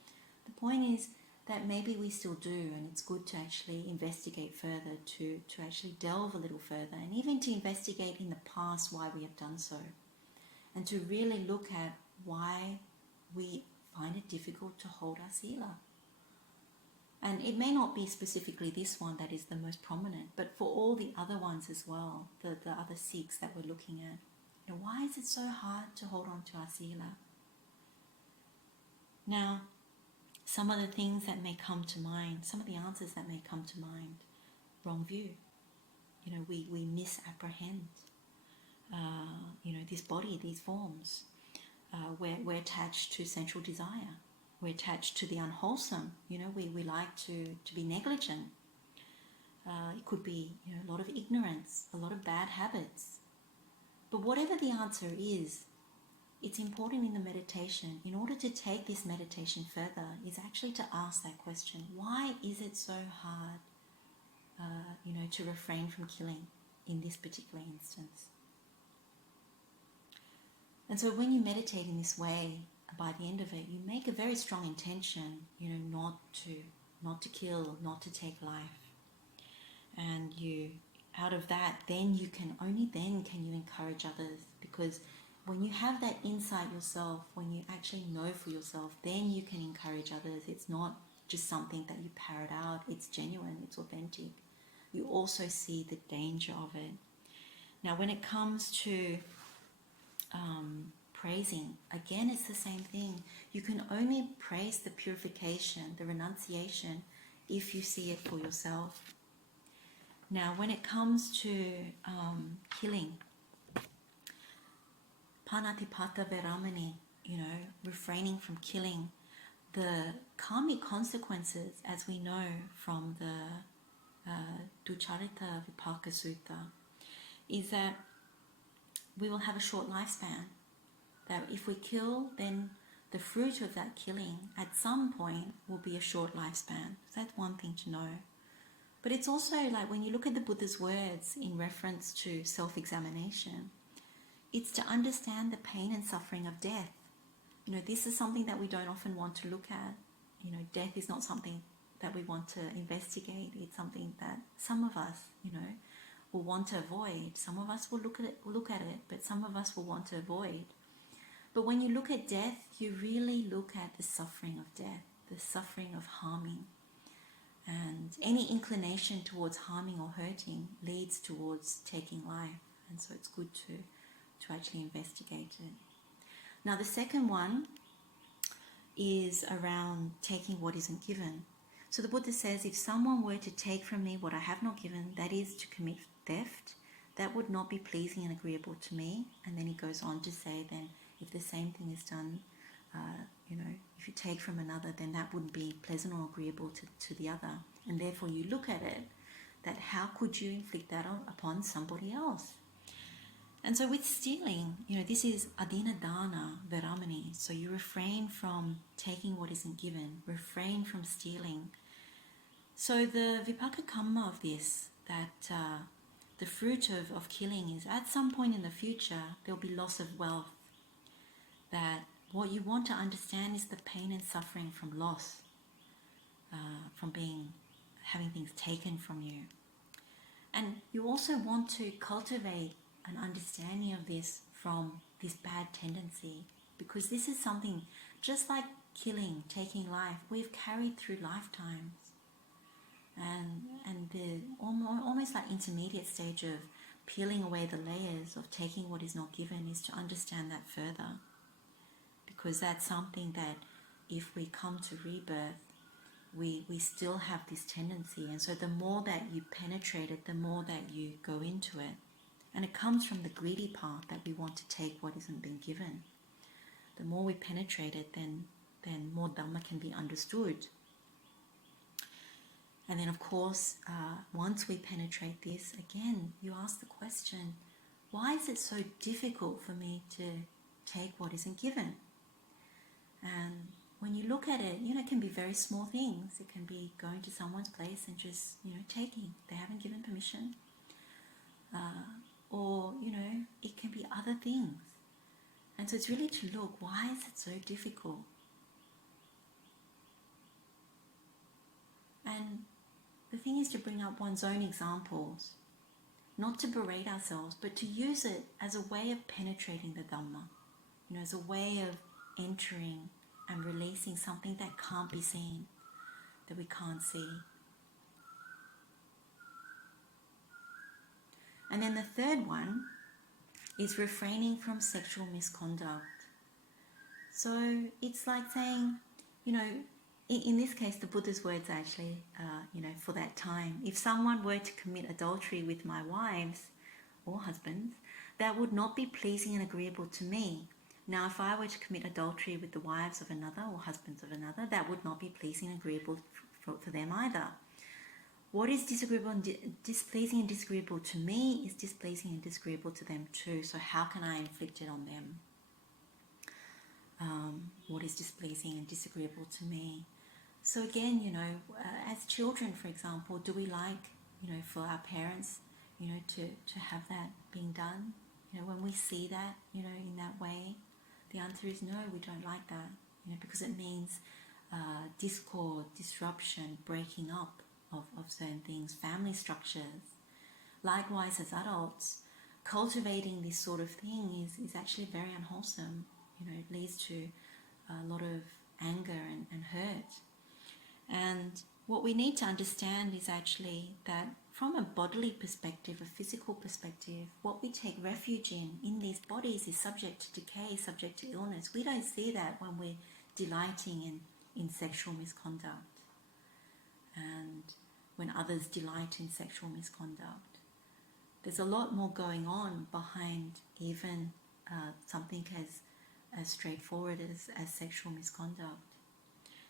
the point is that maybe we still do, and it's good to actually investigate further, to actually delve a little further, and even to investigate in the past why we have done so, and to really look at why we find it difficult to hold our sila. And it may not be specifically this one that is the most prominent, but for all the other ones as well, the other 6 that we're looking at, why is it so hard to hold on to our sila? Now, some of the things that may come to mind, some of the answers that may come to mind, wrong view. We misapprehend, this body, these forms. We're attached to sensual desire. We're attached to the unwholesome. We like to be negligent. It could be a lot of ignorance, a lot of bad habits. But whatever the answer is, it's important in the meditation, in order to take this meditation further, is actually to ask that question, why is it so hard to refrain from killing in this particular instance? And so when you meditate in this way, by the end of it, you make a very strong intention, not to kill, not to take life. And out of that, only then can you encourage others. Because when you have that insight yourself, when you actually know for yourself, then you can encourage others. It's not just something that you parrot out. It's genuine, it's authentic. You also see the danger of it. Now, when it comes to praising, again, it's the same thing. You can only praise the purification, the renunciation, if you see it for yourself. Now, when it comes to killing, panatipata veramani, refraining from killing, the karmic consequences, as we know from the Duccaritavipāka Sutta, is that we will have a short lifespan. That if we kill, then the fruit of that killing at some point will be a short lifespan. So that's one thing to know. But it's also like when you look at the Buddha's words in reference to self-examination, it's to understand the pain and suffering of death. This is something that we don't often want to look at. death is not something that we want to investigate. It's something that some of us, will want to avoid. Some of us will look at it, but some of us will want to avoid. But when you look at death, you really look at the suffering of death, the suffering of harming. And any inclination towards harming or hurting leads towards taking life. And so it's good to actually investigate it. Now the second one is around taking what isn't given. So the Buddha says, if someone were to take from me what I have not given, that is to commit theft, that would not be pleasing and agreeable to me. And then he goes on to say, then if the same thing is done, if you take from another, then that wouldn't be pleasant or agreeable to the other. And therefore you look at it, that how could you inflict that upon somebody else? And so with stealing, this is adina dana veramani. So you refrain from taking what isn't given, refrain from stealing. So the vipaka karma of this, that the fruit of killing is at some point in the future, there'll be loss of wealth. That what you want to understand is the pain and suffering from loss, from having things taken from you. And you also want to cultivate an understanding of this from this bad tendency, because this is something, just like killing, taking life, we've carried through lifetimes. And the almost like intermediate stage of peeling away the layers of taking what is not given is to understand that further. Because that's something that if we come to rebirth, we still have this tendency. And so the more that you penetrate it, the more that you go into it. And it comes from the greedy part that we want to take what isn't being given. The more we penetrate it, then more Dhamma can be understood. And then of course, once we penetrate this, again, you ask the question, why is it so difficult for me to take what isn't given? And when you look at it, it can be very small things. It can be going to someone's place and just, taking. They haven't given permission. Or, it can be other things. And so it's really to look, why is it so difficult? And the thing is to bring up one's own examples, not to berate ourselves, but to use it as a way of penetrating the Dhamma, as a way of entering and releasing something that can't be seen, that we can't see. And then the third one is refraining from sexual misconduct. So it's like saying, in this case, the Buddha's words actually, for that time, if someone were to commit adultery with my wives or husbands, that would not be pleasing and agreeable to me. Now, if I were to commit adultery with the wives of another or husbands of another, that would not be pleasing and agreeable for them either. What is disagreeable and displeasing and disagreeable to me is displeasing and disagreeable to them too. So how can I inflict it on them? What is displeasing and disagreeable to me? So again, as children, for example, do we like, for our parents, to have that being done? When we see that, in that way, the answer is no, we don't like that, because it means discord, disruption, breaking up of certain things, family structures. Likewise, as adults, cultivating this sort of thing is actually very unwholesome. It leads to a lot of anger and hurt. And what we need to understand is actually that from a bodily perspective, a physical perspective, what we take refuge in these bodies is subject to decay, subject to illness. We don't see that when we're delighting in sexual misconduct and when others delight in sexual misconduct. There's a lot more going on behind even something as straightforward as sexual misconduct.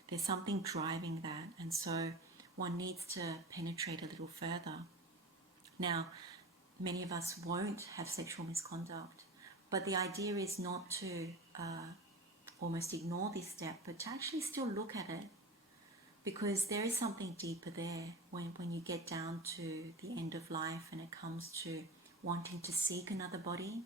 There's something driving that, and so one needs to penetrate a little further. Now, many of us won't have sexual misconduct, but the idea is not to almost ignore this step, but to actually still look at it, because there is something deeper there when you get down to the end of life and it comes to wanting to seek another body.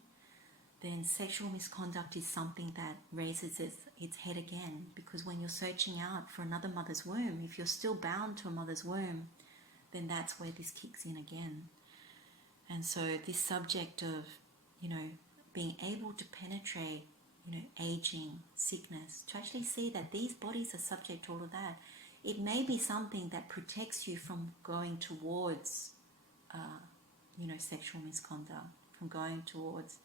then sexual misconduct is something that raises its head again, because when you're searching out for another mother's womb, if you're still bound to a mother's womb, then that's where this kicks in again. And so this subject of, being able to penetrate, aging, sickness, to actually see that these bodies are subject to all of that, it may be something that protects you from going towards, sexual misconduct, from going towards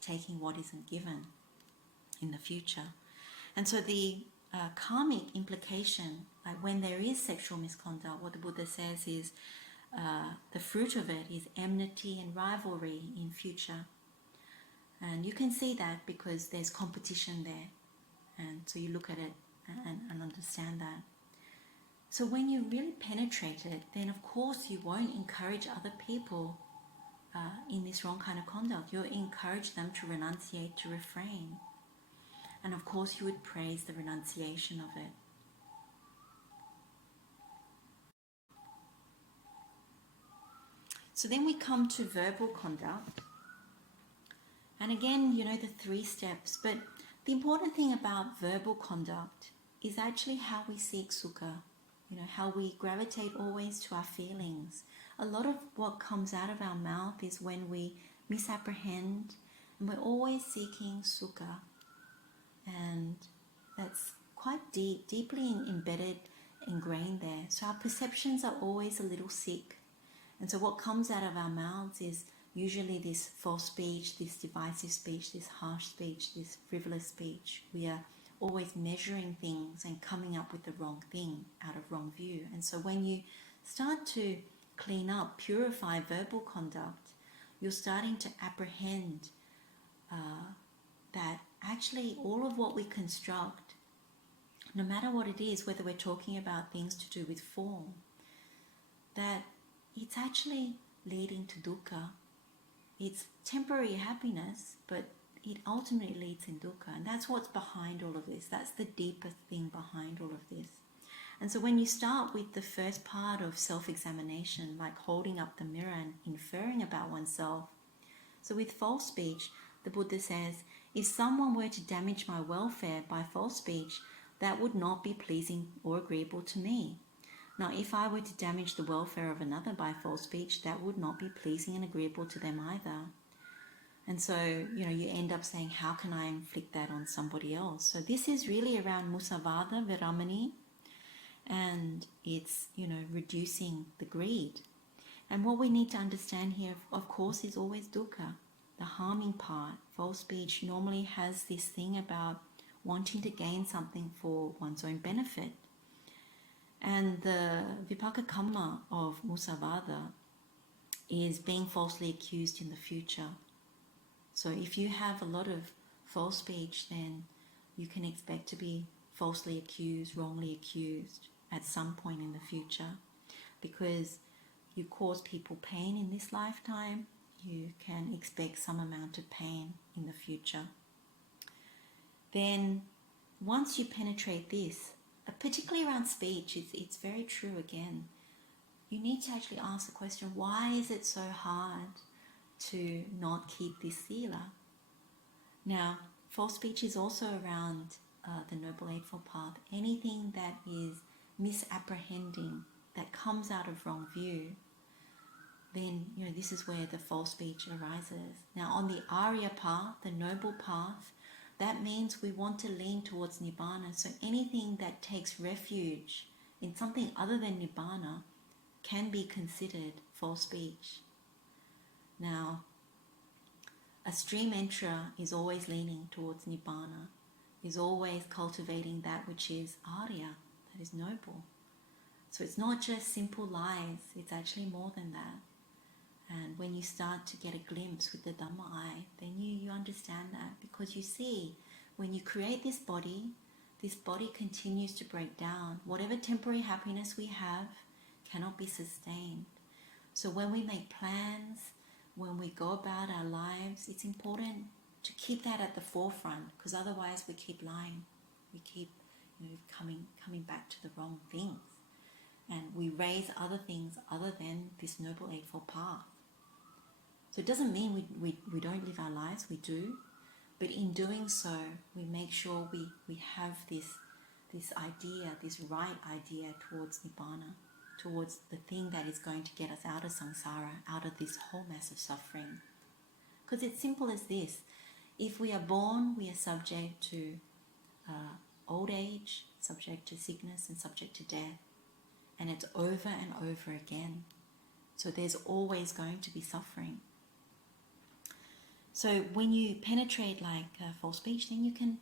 taking what isn't given in the future. And so the karmic implication, like when there is sexual misconduct, what the Buddha says is the fruit of it is enmity and rivalry in future. And you can see that because there's competition there. And so you look at it and understand that. So when you really penetrate it, then of course you won't encourage other people in this wrong kind of conduct. You'll encourage them to renunciate, to refrain. And of course you would praise the renunciation of it. So then we come to verbal conduct. And again, the 3 steps. But the important thing about verbal conduct is actually how we seek sukha. How we gravitate always to our feelings. A lot of what comes out of our mouth is when we misapprehend, and we're always seeking sukha. And that's quite deeply embedded, ingrained there. So our perceptions are always a little sick. And so what comes out of our mouths is usually this false speech, this divisive speech, this harsh speech, this frivolous speech. We are always measuring things and coming up with the wrong thing out of wrong view. And so when you start to clean up, purify verbal conduct, you're starting to apprehend that actually all of what we construct, no matter what it is, whether we're talking about things to do with form, that it's actually leading to dukkha. It's temporary happiness, but it ultimately leads in dukkha. And that's what's behind all of this. That's the deeper thing behind all of this. And so when you start with the first part of self-examination, like holding up the mirror and inferring about oneself, so with false speech, the Buddha says, if someone were to damage my welfare by false speech, that would not be pleasing or agreeable to me. Now, if I were to damage the welfare of another by false speech, that would not be pleasing and agreeable to them either. And so, you end up saying, how can I inflict that on somebody else? So this is really around musavada, viramani, and it's, reducing the greed. And what we need to understand here, of course, is always dukkha, the harming part. False speech normally has this thing about wanting to gain something for one's own benefit. And the vipaka kamma of musavada is being falsely accused in the future. So if you have a lot of false speech, then you can expect to be falsely accused, wrongly accused at some point in the future, because you cause people pain in this lifetime, you can expect some amount of pain in the future. Then once you penetrate this, particularly around speech, it's very true again. You need to actually ask the question, why is it so hard to not keep this sila? Now, false speech is also around the Noble Eightfold Path. Anything that is misapprehending, that comes out of wrong view, then this is where the false speech arises. Now, on the Arya path, the Noble Path, that means we want to lean towards Nibbana. So anything that takes refuge in something other than Nibbana can be considered false speech. Now, a stream enterer is always leaning towards Nibbana, is always cultivating that which is Arya, that is noble. So it's not just simple lies, it's actually more than that. And when you start to get a glimpse with the Dhamma eye, then you understand that, because you see, when you create this body continues to break down. Whatever temporary happiness we have cannot be sustained. So when we make plans, when we go about our lives, it's important to keep that at the forefront, because otherwise we keep lying. We keep coming back to the wrong things. And we raise other things other than this Noble Eightfold Path. So it doesn't mean we don't live our lives, we do, But in doing so, we make sure we have this idea, this right idea towards Nibbana, towards the thing that is going to get us out of samsara, out of this whole mess of suffering. Because it's simple as this. If we are born, we are subject to old age, subject to sickness, and subject to death. And it's over and over again. So there's always going to be suffering. So when you penetrate like false speech, then you can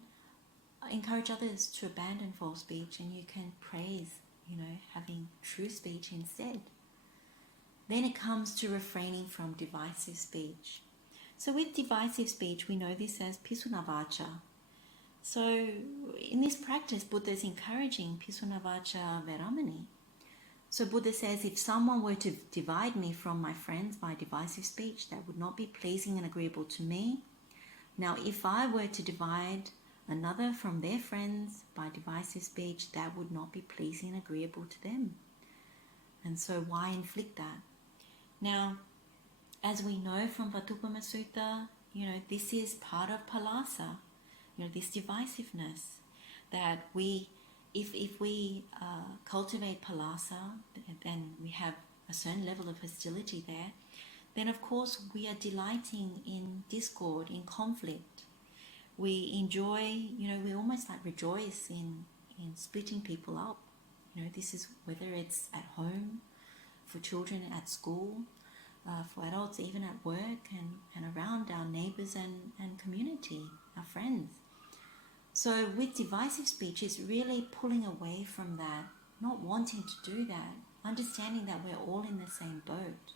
encourage others to abandon false speech, and you can praise, having true speech instead. Then it comes to refraining from divisive speech. So with divisive speech, we know this as pisunavacha. So in this practice, Buddha is encouraging pisunavacha veramani. So Buddha says, if someone were to divide me from my friends by divisive speech, that would not be pleasing and agreeable to me. Now, if I were to divide another from their friends by divisive speech, that would not be pleasing and agreeable to them. And so why inflict that? Now, as we know from Paṭhamagiñjakāvasatha Sutta, this is part of palasa, this divisiveness, that if we cultivate palasa, then we have a certain level of hostility there, then of course we are delighting in discord, in conflict. We enjoy, we almost like rejoice in splitting people up. This is whether it's at home, for children at school, for adults even at work and around our neighbours and community, our friends. So with divisive speech, it's really pulling away from that, not wanting to do that, understanding that we're all in the same boat,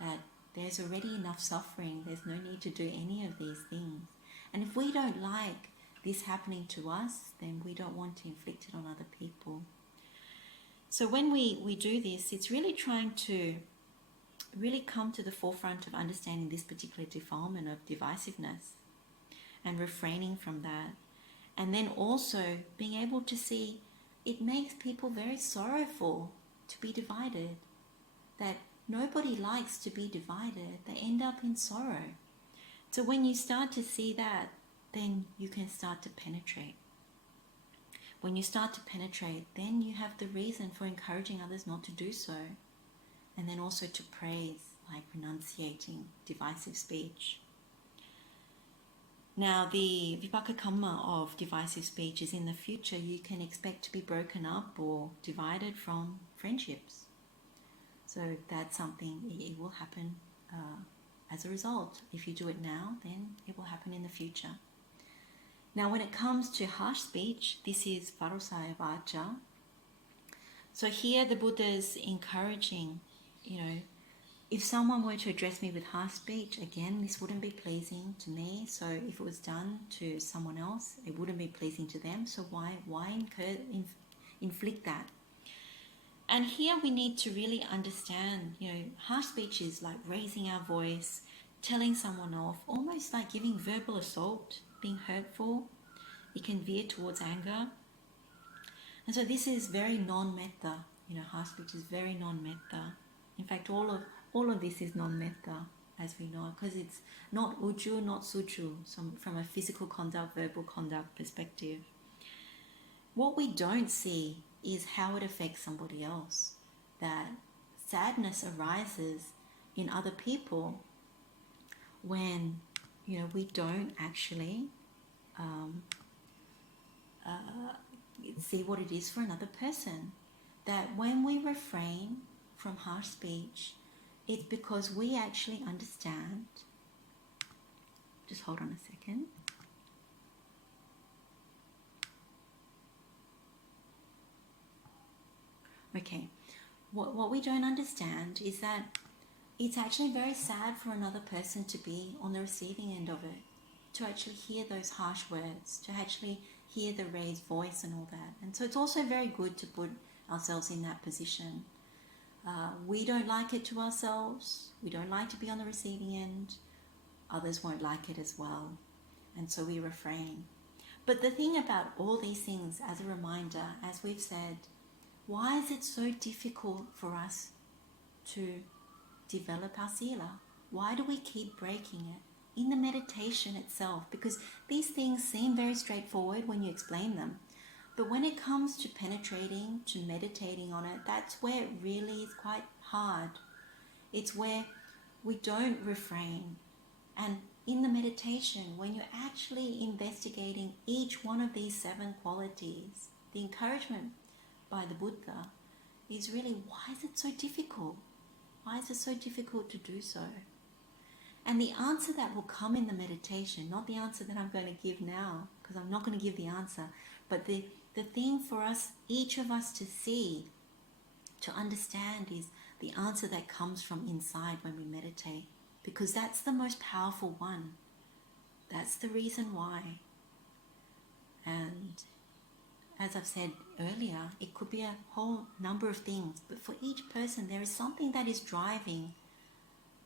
that there's already enough suffering, there's no need to do any of these things. And if we don't like this happening to us, then we don't want to inflict it on other people. So when we do this, it's really trying to really come to the forefront of understanding this particular defilement of divisiveness and refraining from that. And then also being able to see it makes people very sorrowful to be divided, that nobody likes to be divided. They end up in sorrow. So when you start to see that, then you can start to penetrate. When you start to penetrate, then you have the reason for encouraging others not to do so. And then also to praise, like renunciating divisive speech. Now, the vipaka kamma of divisive speech is in the future you can expect to be broken up or divided from friendships. So that's something, it will happen as a result. If you do it now, then it will happen in the future. Now, when it comes to harsh speech, this is varusaya vacha. So here the Buddha is encouraging, if someone were to address me with harsh speech, again, this wouldn't be pleasing to me. So if it was done to someone else, it wouldn't be pleasing to them. So why inflict that? And here we need to really understand, harsh speech is like raising our voice, telling someone off, almost like giving verbal assault, being hurtful. It can veer towards anger. And so this is very non-metta. Harsh speech is very non-metta. In fact, all of this is non-metta, as we know, because it's not uju, not suju, from a physical conduct, verbal conduct perspective. What we don't see is how it affects somebody else. That sadness arises in other people when, we don't actually see what it is for another person. That when we refrain from harsh speech, it's because we actually understand. Just hold on a second. Okay, what we don't understand is that it's actually very sad for another person to be on the receiving end of it, to actually hear those harsh words, to actually hear the raised voice and all that. And so it's also very good to put ourselves in that position. We don't like it to ourselves. We don't like to be on the receiving end. Others won't like it as well. And so we refrain. But the thing about all these things, as a reminder, as we've said, why is it so difficult for us to develop our sila? Why do we keep breaking it? in the meditation itself, because these things seem very straightforward when you explain them. But when it comes to penetrating, to meditating on it, that's where it really is quite hard. It's where we don't refrain. And in the meditation, when you're actually investigating each one of these 7 qualities, the encouragement by the Buddha is really, why is it so difficult? Why is it so difficult to do so? And the answer that will come in the meditation, not the answer that I'm going to give now, because I'm not going to give the answer, but the thing for us, each of us to see, to understand, is the answer that comes from inside when we meditate, because that's the most powerful one. That's the reason why. And as I've said earlier, it could be a whole number of things, but for each person there is something that is driving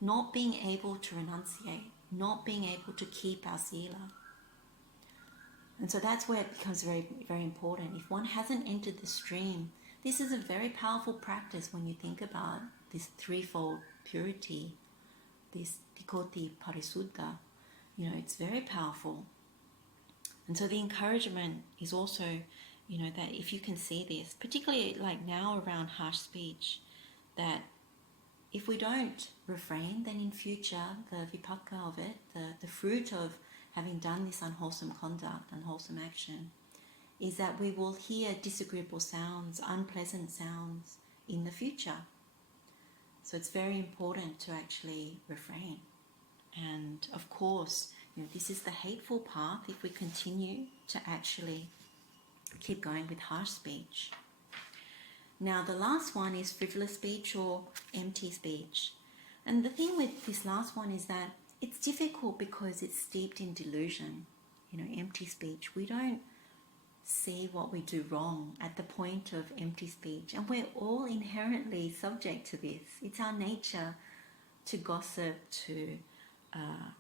not being able to renunciate, not being able to keep our sila. And so that's where it becomes very, very important. If one hasn't entered the stream, this is a very powerful practice when you think about this threefold purity, this Dutiyasāriputta Sutta. You know, it's very powerful. And so the encouragement is also, you know, that if you can see this, particularly like now around harsh speech, that if we don't refrain, then in future, the vipaka of it, the fruit of having done this unwholesome conduct, unwholesome action, is that we will hear disagreeable sounds, unpleasant sounds in the future. So it's very important to actually refrain. And of course, you know, this is the hateful path if we continue to actually keep going with harsh speech. Now the last one is frivolous speech or empty speech. And the thing with this last one is that it's difficult because it's steeped in delusion. You know, empty speech. We don't see what we do wrong at the point of empty speech. And we're all inherently subject to this. It's our nature to gossip, to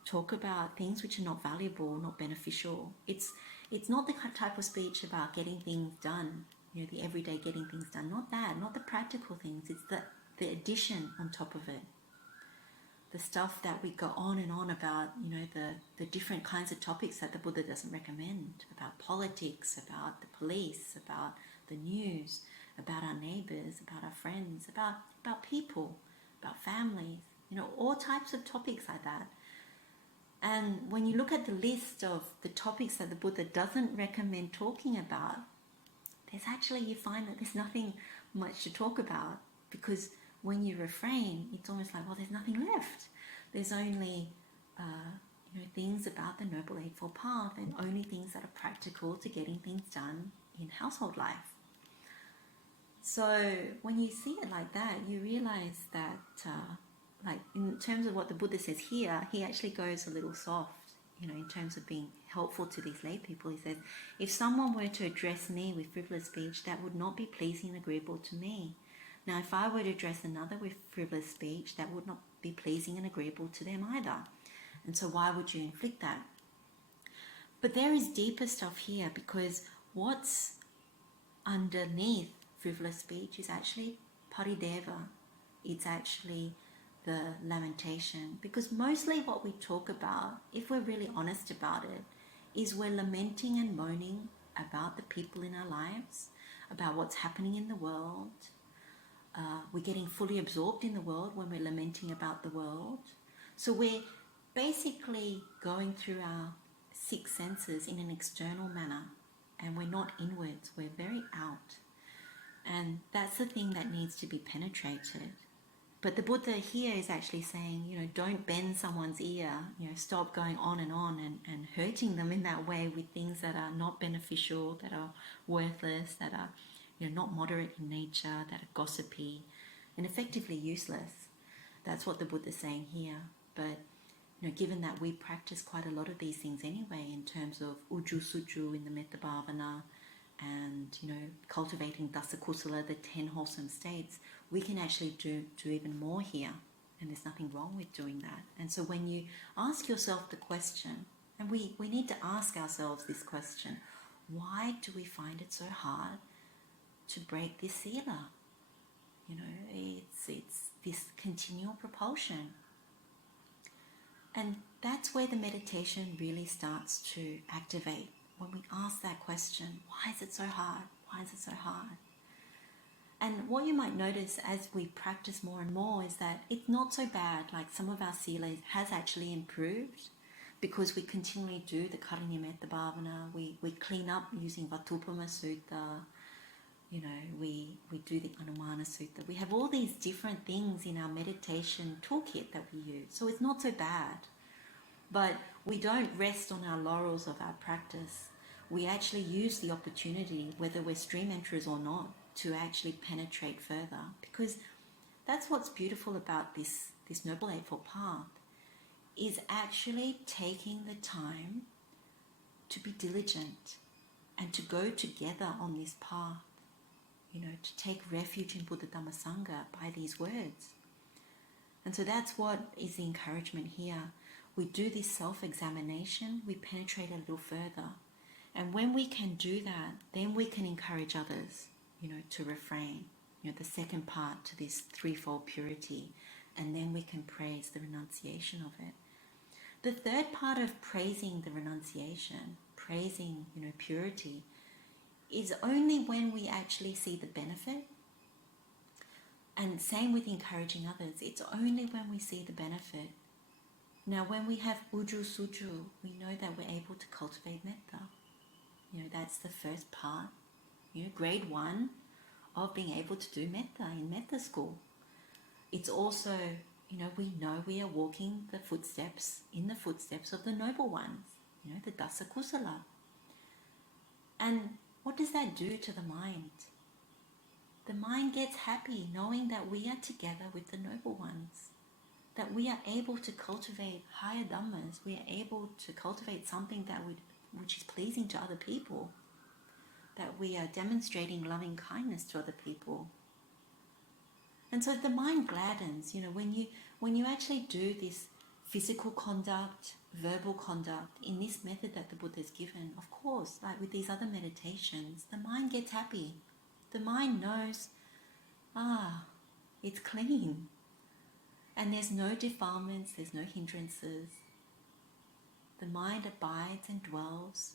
talk about things which are not valuable, not beneficial. It's not the type of speech about getting things done, you know, the everyday getting things done. Not that, not the practical things. It's the addition on top of it. The stuff that we go on and on about, you know, the different kinds of topics that the Buddha doesn't recommend, about politics, about the police, about the news, about our neighbors, about our friends, about people, about families, you know, all types of topics like that. And when you look at the list of the topics that the Buddha doesn't recommend talking about, there's actually, you find that there's nothing much to talk about, because when you refrain, it's almost like, well, there's nothing left. There's only, you know, things about the Noble Eightfold Path, and only things that are practical to getting things done in household life. So when you see it like that, you realize that, like in terms of what the Buddha says here, he actually goes a little soft, you know, in terms of being helpful to these lay people. He says, if someone were to address me with frivolous speech, that would not be pleasing and agreeable to me. Now, if I were to address another with frivolous speech, that would not be pleasing and agreeable to them either. And so why would you inflict that? But there is deeper stuff here, because what's underneath frivolous speech is actually parideva. It's actually the lamentation. Because mostly what we talk about, if we're really honest about it, is we're lamenting and moaning about the people in our lives, about what's happening in the world. We're getting fully absorbed in the world when we're lamenting about the world. So we're basically going through our 6 senses in an external manner, and we're not inwards, we're very out. And that's the thing that needs to be penetrated. But the Buddha here is actually saying, you know, don't bend someone's ear, you know, stop going on and hurting them in that way with things that are not beneficial, that are worthless, that are, you know, not moderate in nature, that are gossipy and effectively useless. That's what the Buddha is saying here. But, you know, given that we practice quite a lot of these things anyway, in terms of uju suju in the metta bhavana, and, you know, cultivating dasa kusala, the 10 wholesome states, we can actually do even more here. And there's nothing wrong with doing that. And so when you ask yourself the question, and we need to ask ourselves this question, why do we find it so hard to break this sila? You know, it's this continual propulsion. And that's where the meditation really starts to activate. When we ask that question, why is it so hard? Why is it so hard? And what you might notice as we practice more and more is that it's not so bad. Like some of our sila has actually improved because we continually do the Karuñametta Bhavana. We clean up using Paṭhamaanāthapiṇḍika Sutta. We do the Anīvaraṇa Sutta. We have all these different things in our meditation toolkit that we use. So it's not so bad. But we don't rest on our laurels of our practice. We actually use the opportunity, whether we're stream enterers or not, to actually penetrate further. Because that's what's beautiful about this Noble Eightfold Path, is actually taking the time to be diligent and to go together on this path. To take refuge in Buddha Dhamma Sangha by these words. And so that's what is the encouragement here. We do this self-examination, we penetrate a little further. And when we can do that, then we can encourage others, to refrain, the second part to this threefold purity. And then we can praise the renunciation of it. The third part of praising the renunciation, praising, purity, is only when we actually see the benefit. And same with encouraging others. It's only when we see the benefit. Now, when we have uju suju, we know that we're able to cultivate metta. That's the first part, grade 1 of being able to do metta in metta school. It's also, we know we are walking in the footsteps of the noble ones, the dasa kusala. And what does that do to the mind? The mind gets happy knowing that we are together with the noble ones, that we are able to cultivate higher dhammas, we are able to cultivate something which is pleasing to other people, that we are demonstrating loving kindness to other people. And so the mind gladdens, when you actually do this physical conduct, verbal conduct, in this method that the Buddha has given, of course, like with these other meditations, the mind gets happy. The mind knows, it's clean. And there's no defilements, there's no hindrances. The mind abides and dwells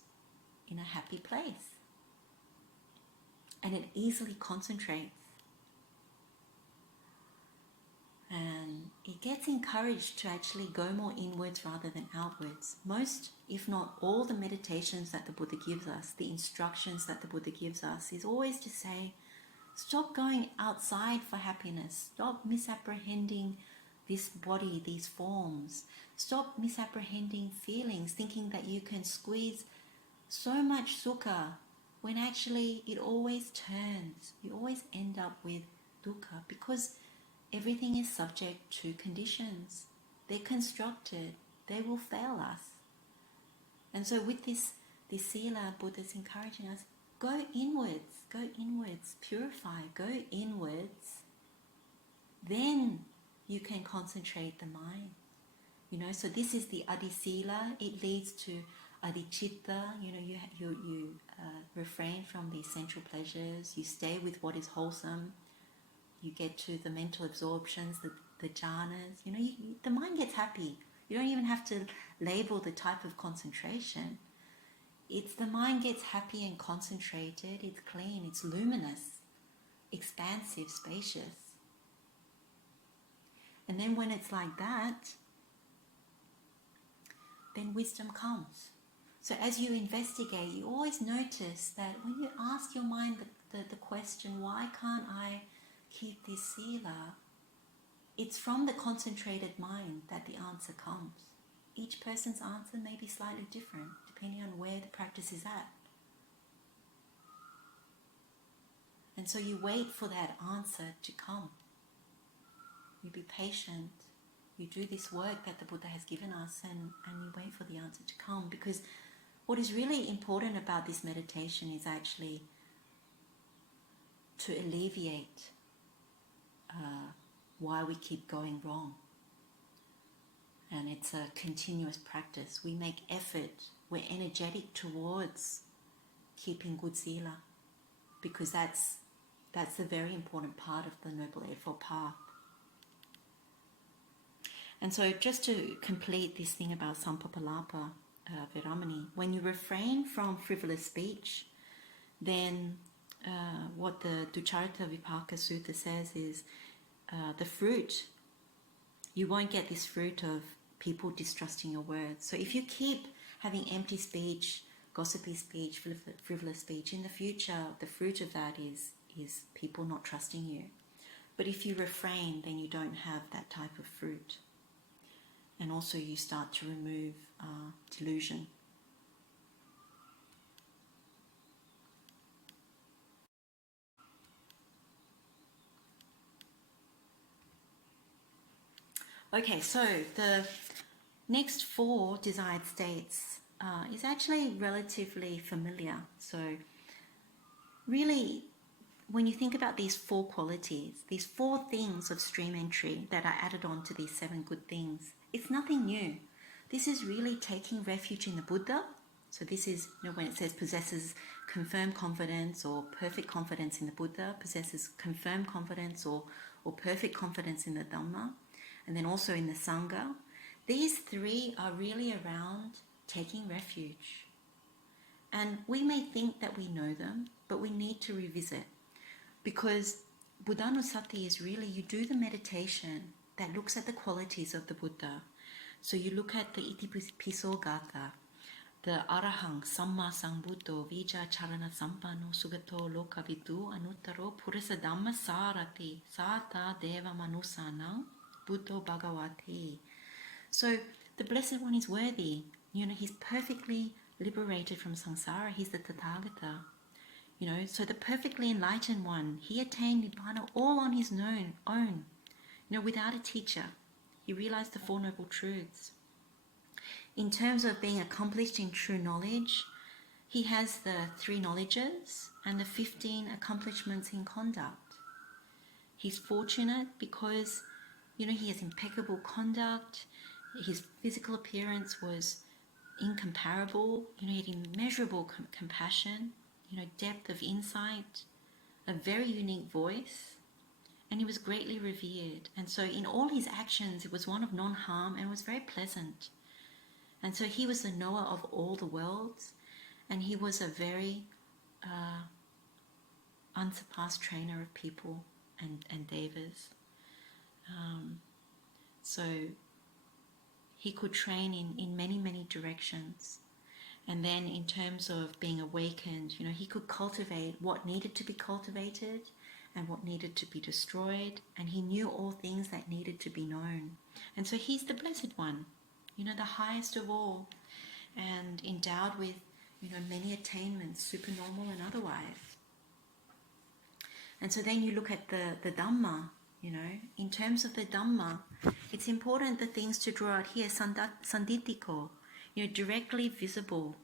in a happy place. And it easily concentrates. And it gets encouraged to actually go more inwards rather than outwards. Most, if not all, the meditations that the Buddha gives us, the instructions that the Buddha gives us, is always to say, stop going outside for happiness. Stop misapprehending this body, these forms. Stop misapprehending feelings, thinking that you can squeeze so much sukha when actually it always turns. You always end up with dukkha because everything is subject to conditions. They're constructed. They will fail us. And so with this sila, Buddha's encouraging us, go inwards, purify, go inwards. Then you can concentrate the mind. So this is the adisila. It leads to adicitta. You refrain from the essential pleasures. You stay with what is wholesome. You get to the mental absorptions, the jhanas. The mind gets happy. You don't even have to label the type of concentration. It's the mind gets happy and concentrated. It's clean. It's luminous, expansive, spacious. And then when it's like that, then wisdom comes. So as you investigate, you always notice that when you ask your mind the question, why can't I keep this sila? It's from the concentrated mind that the answer comes. Each person's answer may be slightly different depending on where the practice is at. And so you wait for that answer to come. You be patient. You do this work that the Buddha has given us and you wait for the answer to come. Because what is really important about this meditation is actually to alleviate why we keep going wrong. And it's a continuous practice. We make effort. We're energetic towards keeping good sila, because that's a very important part of the Noble Eightfold Path. And so just to complete this thing about Sampapalapa Viramani, when you refrain from frivolous speech, then what the Duccaritavipāka Sutta says is the fruit, you won't get this fruit of people distrusting your words. So if you keep having empty speech, gossipy speech, frivolous speech, in the future, the fruit of that is people not trusting you. But if you refrain, then you don't have that type of fruit. And also you start to remove delusion. Okay, so the next 4 desired states is actually relatively familiar. So really, when you think about these 4 qualities, these 4 things of stream entry that are added on to these 7 good things, it's nothing new. This is really taking refuge in the Buddha. So this is, when it says possesses confirmed confidence or perfect confidence in the Buddha, possesses confirmed confidence or perfect confidence in the Dhamma, and then also in the Sangha. These 3 are really around taking refuge. And we may think that we know them, but we need to revisit. Because Buddhanussati is really, you do the meditation that looks at the qualities of the Buddha. So you look at the Itipiso Gatha, the Arahang, Samma Sambuddho, Vijja Charana Sampano, Sugato Lokavidu, Anuttaro, Purisa Dhamma Sarati, Sata Deva Manusanang, Buddho Bhagavati. So the Blessed One is worthy. He's perfectly liberated from samsara. He's the Tathagata. So the perfectly enlightened one, he attained Nibbana all on his own, without a teacher. He realized the 4 Noble Truths. In terms of being accomplished in true knowledge, he has the 3 knowledges and the 15 accomplishments in conduct. He's fortunate because, he has impeccable conduct. His physical appearance was incomparable. He had immeasurable compassion, depth of insight, a very unique voice, and he was greatly revered. And so in all his actions, it was one of non-harm and was very pleasant. And so he was the knower of all the worlds, and he was a very unsurpassed trainer of people and devas. So he could train in many, many directions. And then in terms of being awakened, he could cultivate what needed to be cultivated and what needed to be destroyed. And he knew all things that needed to be known. And so he's the Blessed One, the highest of all, and endowed with, many attainments, supernormal and otherwise. And so then you look at the Dhamma, in terms of the Dhamma, it's important the things to draw out here, sanditiko, directly visible.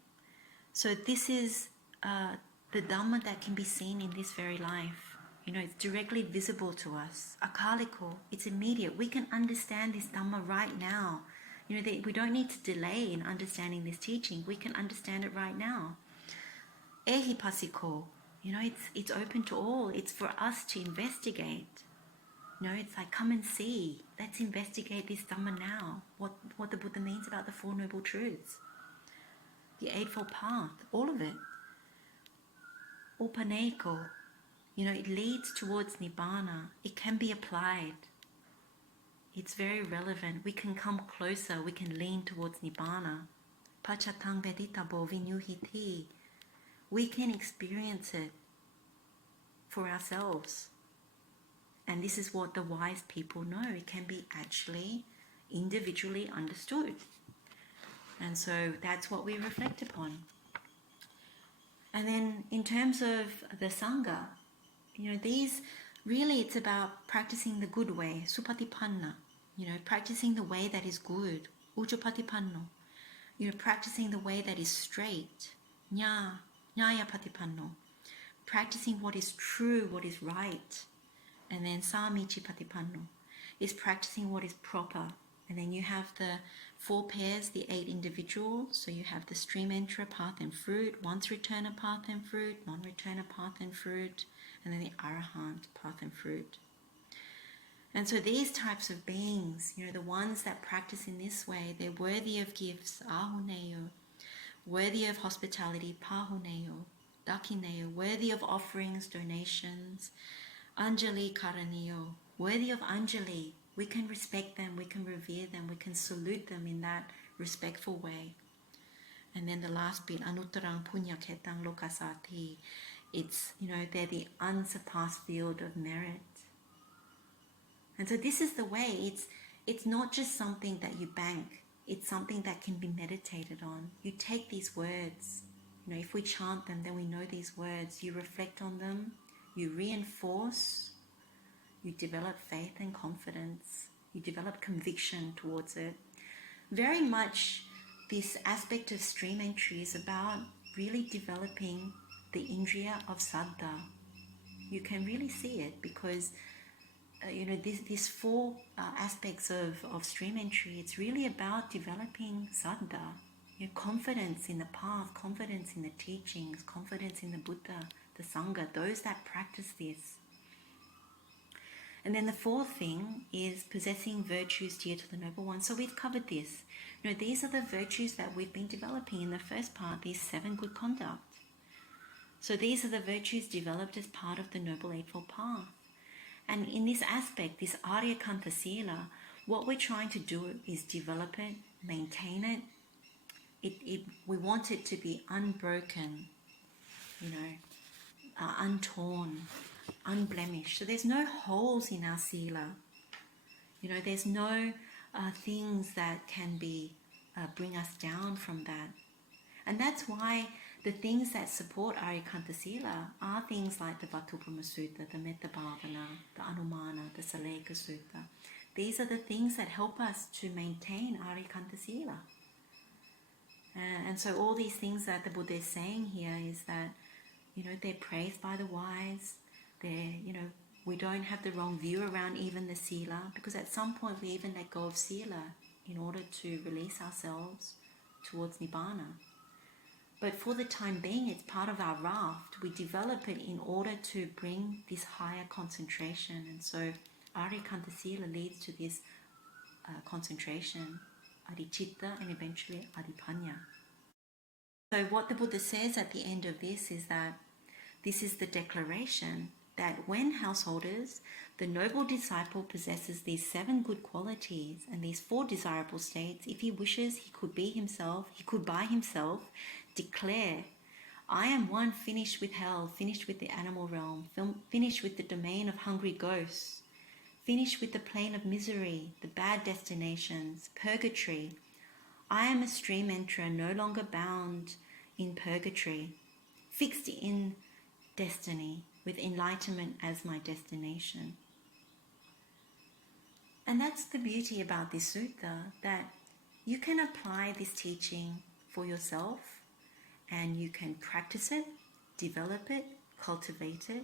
So this is the Dhamma that can be seen in this very life. It's directly visible to us. Akaliko, it's immediate. We can understand this Dhamma right now. We don't need to delay in understanding this teaching. We can understand it right now. Ehipasiko, it's open to all. It's for us to investigate. It's like, come and see. Let's investigate this Dhamma now. What the Buddha means about the 4 Noble Truths. The Eightfold Path, all of it. Upaneko, it leads towards Nibbana. It can be applied. It's very relevant. We can come closer. We can lean towards Nibbana. Pachatang veditabo vinyuhiti. We can experience it for ourselves. And this is what the wise people know. It can be actually individually understood. And so that's what we reflect upon. And then in terms of the Sangha, these really, it's about practicing the good way, supatipanna, practicing the way that is good, ujjapatipanno, practicing the way that is straight, nyaya patipanno, practicing what is true, what is right. And then samichi patipanno is practicing what is proper. And then you have the 4 pairs, the 8 individuals. So you have the stream enterer, path and fruit, once returner, path and fruit, non-returner, path and fruit, and then the arahant, path and fruit. And so these types of beings, the ones that practice in this way, they're worthy of gifts, ahuneyo, worthy of hospitality, pahuneyo, dakineyo, worthy of offerings, donations, anjali karaniyo, worthy of anjali. We can respect them, we can revere them, we can salute them in that respectful way. And then the last bit, anuttaraṃ puñaketang lokasati, it's, they're the unsurpassed field of merit. And so this is the way, it's not just something that you bank, it's something that can be meditated on. You take these words, if we chant them, then we know these words. You reflect on them, you reinforce, you develop faith and confidence, you develop conviction towards it. Very much this aspect of stream entry is about really developing the indriya of saddha. You can really see it because these four aspects of stream entry, it's really about developing saddha, confidence in the path, confidence in the teachings, confidence in the Buddha, the Sangha, those that practice this. And then the fourth thing is possessing virtues dear to the Noble One. So we've covered this. These are the virtues that we've been developing in the first part, these 7 good conduct. So these are the virtues developed as part of the Noble Eightfold Path. And in this aspect, this Aryakanta Sila, what we're trying to do is develop it, maintain it. We want it to be unbroken, untorn, unblemished. So there's no holes in our Sila. There's no things that can bring us down from that. And that's why the things that support Aryakanta Sila are things like the Vatthu Sutta, the Metta Bhavana, the Anumana, the Saleka Sutta. These are the things that help us to maintain Aryakanta Sila. And so all these things that the Buddha is saying here is that, they're praised by the wise. We don't have the wrong view around even the Sila, because at some point we even let go of Sila in order to release ourselves towards Nibbana. But for the time being, it's part of our raft. We develop it in order to bring this higher concentration. And so Aryakanta Sila leads to this concentration, adicitta, and eventually adipanya. So what the Buddha says at the end of this is that this is the declaration that when householders, the noble disciple possesses these 7 good qualities and these 4 desirable states, if he wishes, he could by himself declare, I am one finished with hell, finished with the animal realm, finished with the domain of hungry ghosts, finished with the plane of misery, the bad destinations, purgatory. I am a stream enterer, no longer bound in purgatory, fixed in destiny, with enlightenment as my destination. And that's the beauty about this sutta, that you can apply this teaching for yourself and you can practice it, develop it, cultivate it,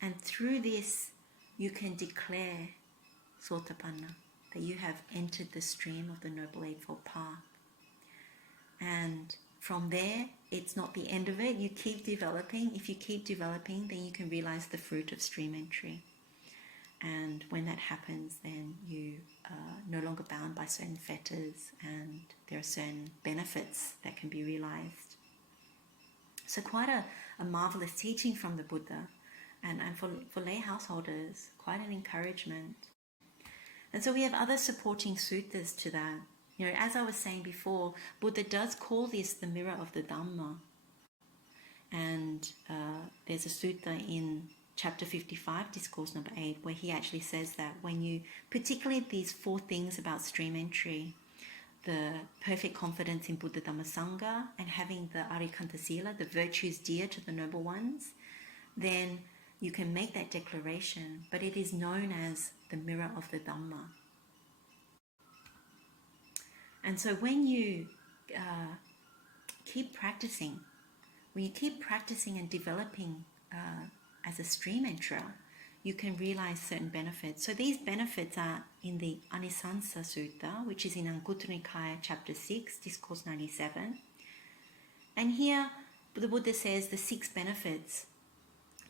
and through this you can declare Sotapanna, that you have entered the stream of the Noble Eightfold Path. And from there, it's not the end of it. You keep developing. If you keep developing, then you can realize the fruit of stream entry. And when that happens, then you are no longer bound by certain fetters, and there are certain benefits that can be realized. So quite a marvelous teaching from the Buddha, and for lay householders, quite an encouragement. And so we have other supporting suttas to that. As I was saying before, Buddha does call this the mirror of the Dhamma. And there's a sutta in chapter 55, discourse number 8, where he actually says that when you, particularly these 4 things about stream entry, the perfect confidence in Buddha Dhamma Sangha, and having the Aryakanta Sila, the virtues dear to the noble ones, then you can make that declaration, but it is known as the mirror of the Dhamma. And so when you keep practicing, and developing as a stream enterer, you can realize certain benefits. So these benefits are in the Anisansa Sutta, which is in Anguttara Nikaya, chapter 6, discourse 97. And here the Buddha says the 6 benefits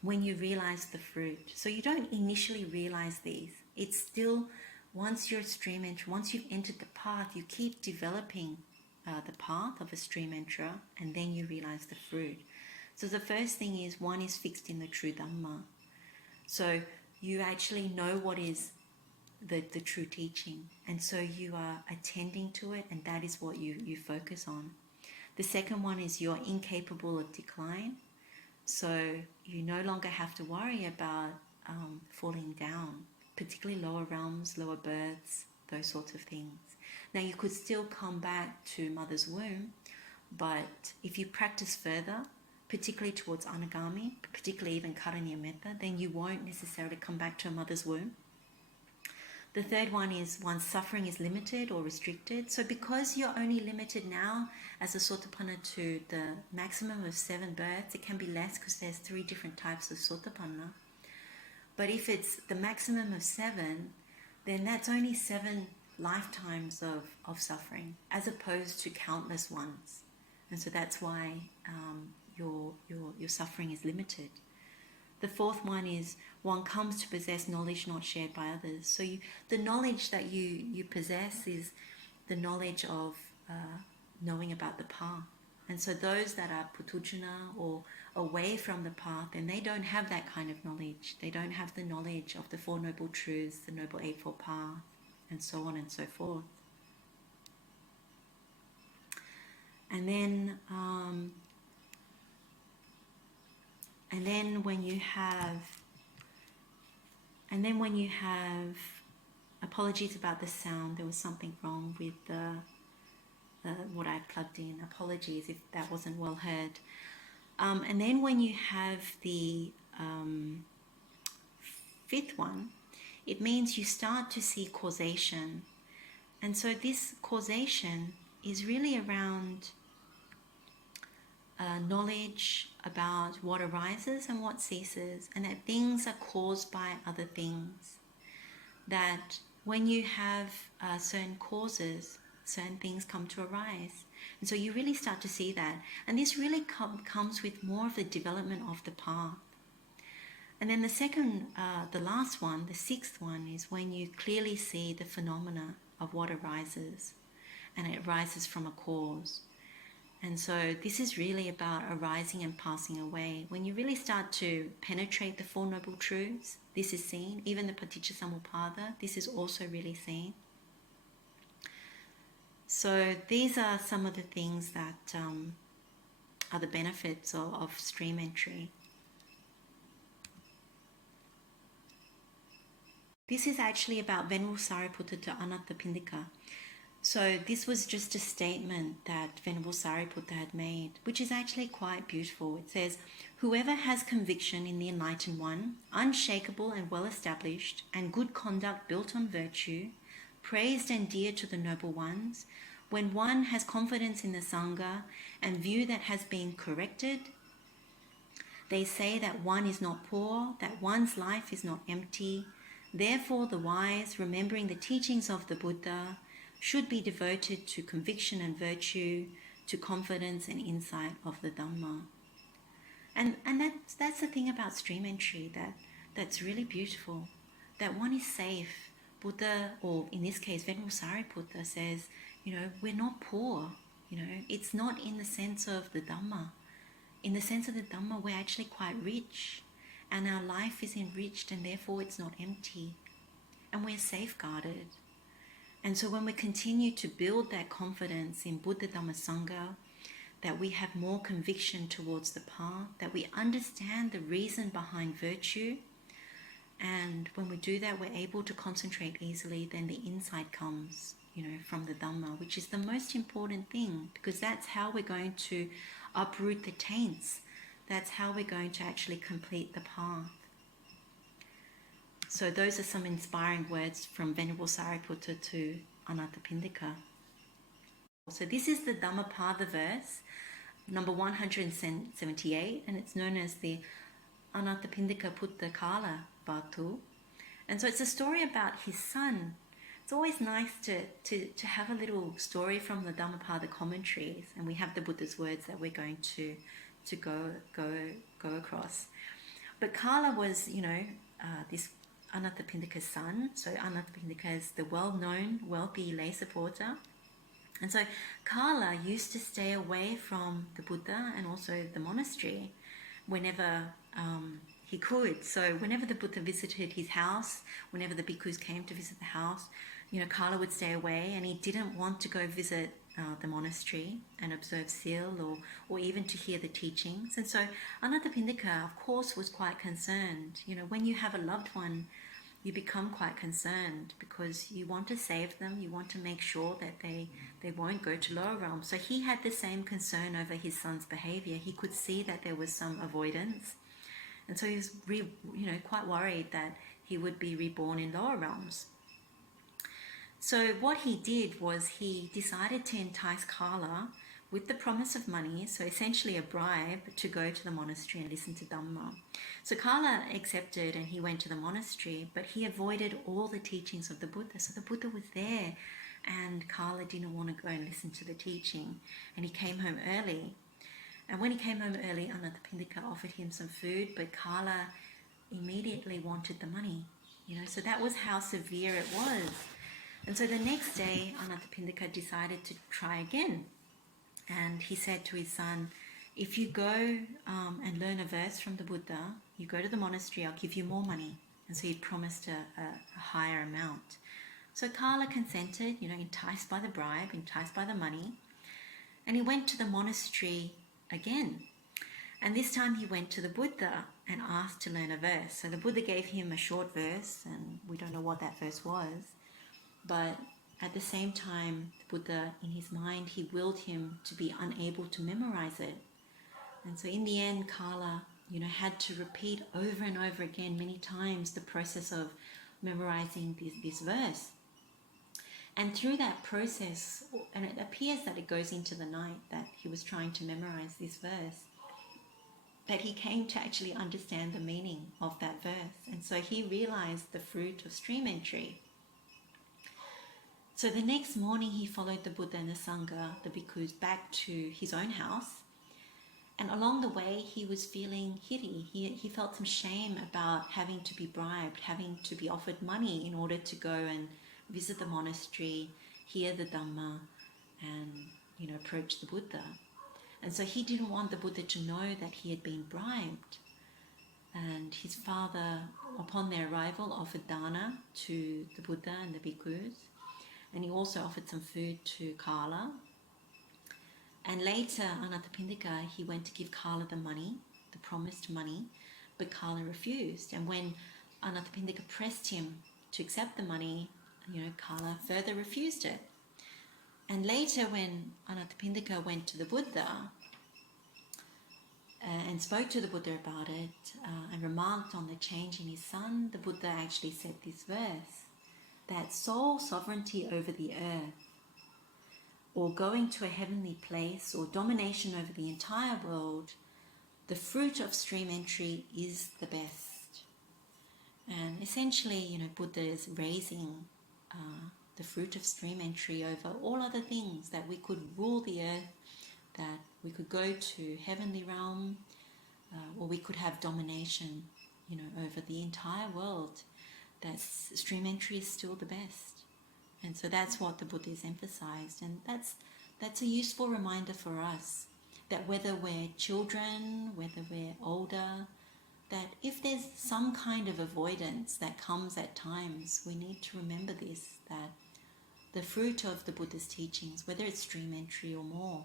when you realize the fruit. So you don't initially realize these. It's still, once you're a stream enterer, once you've entered the path, you keep developing the path of a stream enterer, and then you realize the fruit. So the first thing is, one is fixed in the true Dhamma. So you actually know what is the true teaching, and so you are attending to it, and that is what you focus on. The second one is you're incapable of decline, so you no longer have to worry about falling down, particularly lower realms, lower births, those sorts of things. Now you could still come back to mother's womb, but if you practice further, particularly towards anagami, particularly even karaniya metta, then you won't necessarily come back to a mother's womb. The third one is one's suffering is limited or restricted. So because you're only limited now as a Sotapanna to the maximum of 7 births, it can be less because there's 3 different types of Sotapanna. But if it's the maximum of 7, then that's only 7 lifetimes of suffering, as opposed to countless ones. And so that's why your suffering is limited. The fourth one is one comes to possess knowledge not shared by others. So the knowledge that you possess is the knowledge of knowing about the path. And so those that are putujana or away from the path, then they don't have that kind of knowledge. They don't have the knowledge of the 4 Noble Truths, the Noble Eightfold Path, and so on and so forth. And then when you have, apologies about the sound, there was something wrong with what I plugged in. Apologies if that wasn't well heard. And then when you have the 5th one, it means you start to see causation. And so this causation is really around knowledge about what arises and what ceases, and that things are caused by other things. That when you have certain causes, certain things come to arise. And so you really start to see that. And this really comes with more of the development of the path. And then the last one, the 6th one, is when you clearly see the phenomena of what arises, and it arises from a cause. And so this is really about arising and passing away. When you really start to penetrate the 4 Noble Truths, this is seen. Even the Paticcasamuppada, this is also really seen. So these are some of the things that are the benefits of stream entry. This is actually about Venerable to Anathapindika. So this was just a statement that Venerable Sariputta had made, which is actually quite beautiful. It says, whoever has conviction in the Enlightened One, unshakable and well established, and good conduct built on virtue, praised and dear to the Noble Ones, when one has confidence in the Sangha and view that has been corrected, they say that one is not poor, that one's life is not empty. Therefore the wise, remembering the teachings of the Buddha, should be devoted to conviction and virtue, to confidence and insight of the Dhamma. And that's the thing about stream entry that's really beautiful, that one is safe. Buddha, or in this case Venerable Sariputta, says, we're not poor. It's not in the sense of the Dhamma. In the sense of the Dhamma, we're actually quite rich, and our life is enriched, and therefore it's not empty, and we're safeguarded. And so when we continue to build that confidence in Buddha, Dhamma, Sangha, that we have more conviction towards the path, that we understand the reason behind virtue, and when we do that, we're able to concentrate easily, then the insight comes, from the Dhamma, which is the most important thing, because that's how we're going to uproot the taints. That's how we're going to actually complete the path. So those are some inspiring words from Venerable Sariputta to Anathapindika. So this is the Dhammapada verse, number 178, and it's known as the Anathapindikaputtakala Vatthu. And so it's a story about his son. It's always nice to have a little story from the Dhammapada commentaries, and we have the Buddha's words that we're going to go across. But Kala was, this Anathapindika's son. So Anathapindika is the well-known, wealthy lay supporter. And so Kala used to stay away from the Buddha and also the monastery whenever he could. So whenever the Buddha visited his house, whenever the bhikkhus came to visit the house, Kala would stay away, and he didn't want to go visit the monastery and observe Sil or even to hear the teachings. And so Anathapindika, of course, was quite concerned. When you have a loved one, you become quite concerned because you want to save them, you want to make sure that they won't go to lower realms. So he had the same concern over his son's behavior. He could see that there was some avoidance. And so he was quite worried that he would be reborn in lower realms. So what he did was he decided to entice Kala with the promise of money, so essentially a bribe, to go to the monastery and listen to Dhamma. So Kala accepted and he went to the monastery, but he avoided all the teachings of the Buddha. So the Buddha was there and Kala didn't want to go and listen to the teaching, and he came home early. And when he came home early, Anathapindika offered him some food, but Kala immediately wanted the money. So that was how severe it was. And so the next day, Anathapindika decided to try again. And he said to his son, if you go and learn a verse from the Buddha, you go to the monastery, I'll give you more money. And so he promised a higher amount. So Kala consented, enticed by the bribe, enticed by the money. And he went to the monastery again. And this time he went to the Buddha and asked to learn a verse. So the Buddha gave him a short verse, and we don't know what that verse was. But at the same time, the Buddha, in his mind, he willed him to be unable to memorize it. And so in the end, Kala, had to repeat over and over again, many times, the process of memorizing this verse. And through that process, and it appears that it goes into the night that he was trying to memorize this verse, that he came to actually understand the meaning of that verse. And so he realized the fruit of stream entry. So the next morning he followed the Buddha and the Sangha, the bhikkhus, back to his own house. And along the way he was feeling hiri. He felt some shame about having to be bribed, having to be offered money in order to go and visit the monastery, hear the Dhamma, and approach the Buddha. And so he didn't want the Buddha to know that he had been bribed. And his father, upon their arrival, offered dana to the Buddha and the bhikkhus. And he also offered some food to Kala. And later, Anathapindika, he went to give Kala the money, the promised money, but Kala refused. And when Anathapindika pressed him to accept the money, Kala further refused it. And later, when Anathapindika went to the Buddha and spoke to the Buddha about it and remarked on the change in his son, the Buddha actually said this verse, that sole sovereignty over the earth, or going to a heavenly place, or domination over the entire world, the fruit of stream entry is the best. And essentially, Buddha is raising the fruit of stream entry over all other things, that we could rule the earth, that we could go to heavenly realm, or we could have domination, over the entire world. That stream entry is still the best. And so that's what the Buddha has emphasized. And that's a useful reminder for us, that whether we're children, whether we're older, that if there's some kind of avoidance that comes at times, we need to remember this, that the fruit of the Buddha's teachings, whether it's stream entry or more,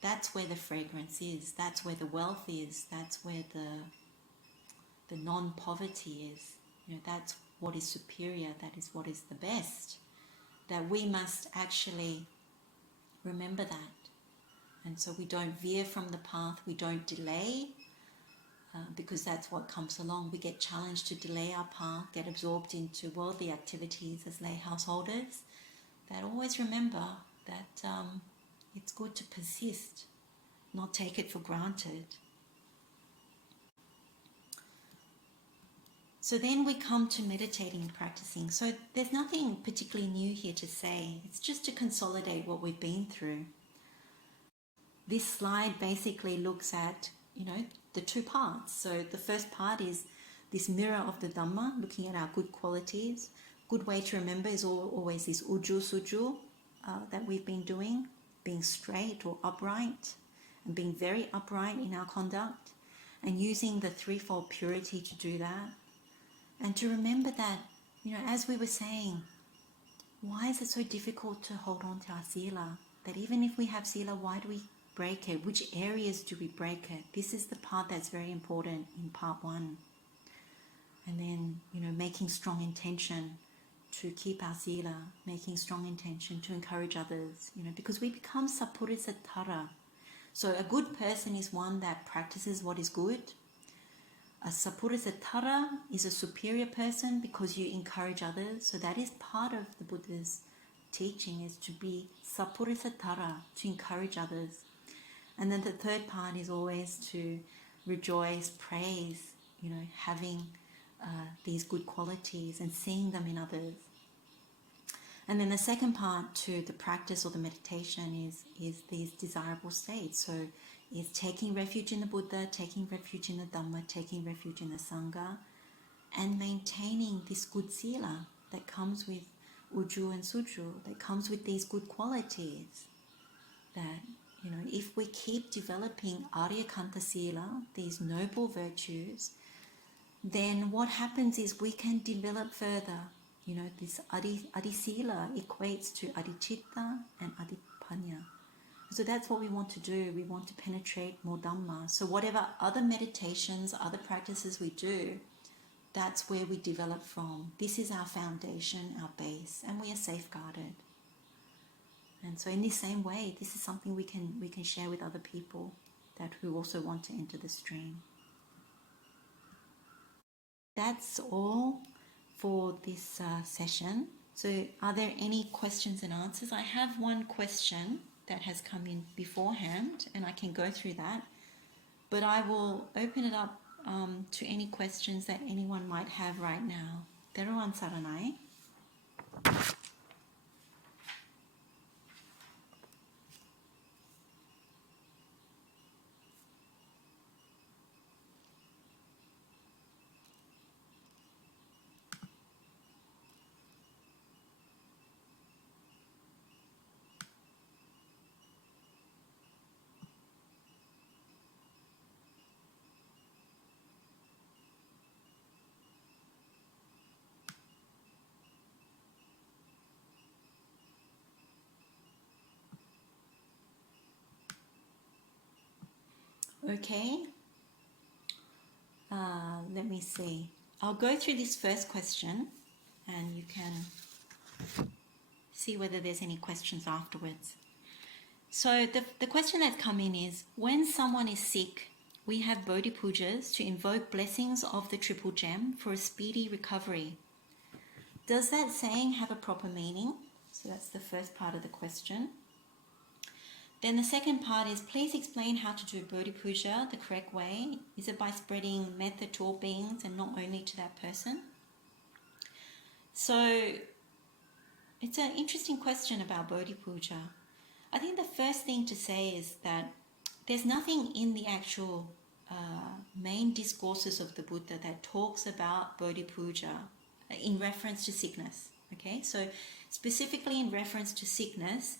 that's where the fragrance is, that's where the wealth is, that's where the non-poverty is. That's what is superior, that is what is the best. That we must actually remember that. And so we don't veer from the path, we don't delay, because that's what comes along. We get challenged to delay our path, get absorbed into worldly activities as lay householders. That always remember that it's good to persist, not take it for granted. So then we come to meditating and practicing. So there's nothing particularly new here to say. It's just to consolidate what we've been through. This slide basically looks at, the two parts. So the first part is this mirror of the Dhamma, looking at our good qualities. Good way to remember is always this uju suju that we've been doing, being straight or upright, and being very upright in our conduct, and using the threefold purity to do that. And to remember that, as we were saying, why is it so difficult to hold on to our sila? That even if we have sila, why do we break it? Which areas do we break it? This is the part that's very important in part 1. And then, making strong intention to keep our sila, making strong intention to encourage others, because we become sappurisa-tara. So a good person is one that practices what is good. A sappurisa-tara is a superior person because you encourage others. So that is part of the Buddha's teaching, is to be sappurisa-tara, to encourage others. And then the third part is always to rejoice, praise, having these good qualities and seeing them in others. And then the second part to the practice or the meditation is these desirable states. So it's taking refuge in the Buddha, taking refuge in the Dhamma, taking refuge in the Sangha, and maintaining this good sila that comes with uju and suju, that comes with these good qualities. That, if we keep developing Aryakanta sila, these noble virtues, then what happens is we can develop further. This adi sila equates to adichitta and adipanya. So that's what we want to do. We want to penetrate more Dhamma. So whatever other meditations, other practices we do, that's where we develop from. This is our foundation, our base, and we are safeguarded. And so in the same way, this is something we can share with other people that who also want to enter the stream. That's all for this session. So are there any questions and answers? I have one question that has come in beforehand, and I can go through that. But I will open it up to any questions that anyone might have right now. Teruvan saranai. Okay, let me see. I'll go through this first question and you can see whether there's any questions afterwards. So the question that's come in is, when someone is sick, we have Bodhi pujas to invoke blessings of the triple gem for a speedy recovery. Does that saying have a proper meaning? So that's the first part of the question. Then the second part is, please explain how to do Bodhi Puja the correct way. Is it by spreading metta to all beings and not only to that person? So it's an interesting question about Bodhi Puja. I think the first thing to say is that there's nothing in the actual main discourses of the Buddha that talks about Bodhi Puja in reference to sickness. Okay, so specifically in reference to sickness,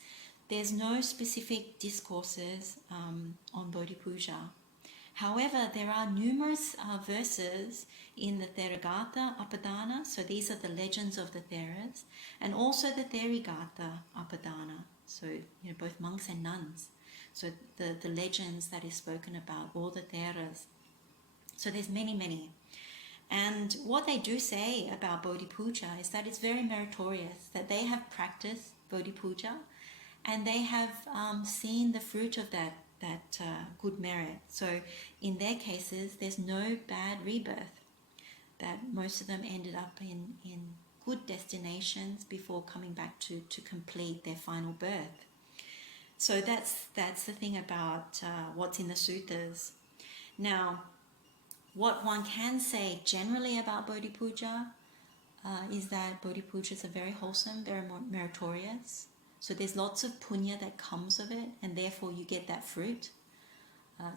there's no specific discourses on Bodhi Puja. However, there are numerous verses in the Therigatha Apadana, so these are the legends of the Theras, and also the Therigatha Apadana, so both monks and nuns. So the legends that is spoken about, all the Theras. So there's many. And what they do say about Bodhi Puja is that it's very meritorious, that they have practiced Bodhi Puja, and they have seen the fruit of that good merit. So in their cases, there's no bad rebirth, that most of them ended up in good destinations before coming back to complete their final birth. So that's the thing about what's in the suttas. Now, what one can say generally about Bodhi Puja is that Bodhi Pujas are very wholesome, very meritorious. So there's lots of punya that comes of it, and therefore you get that fruit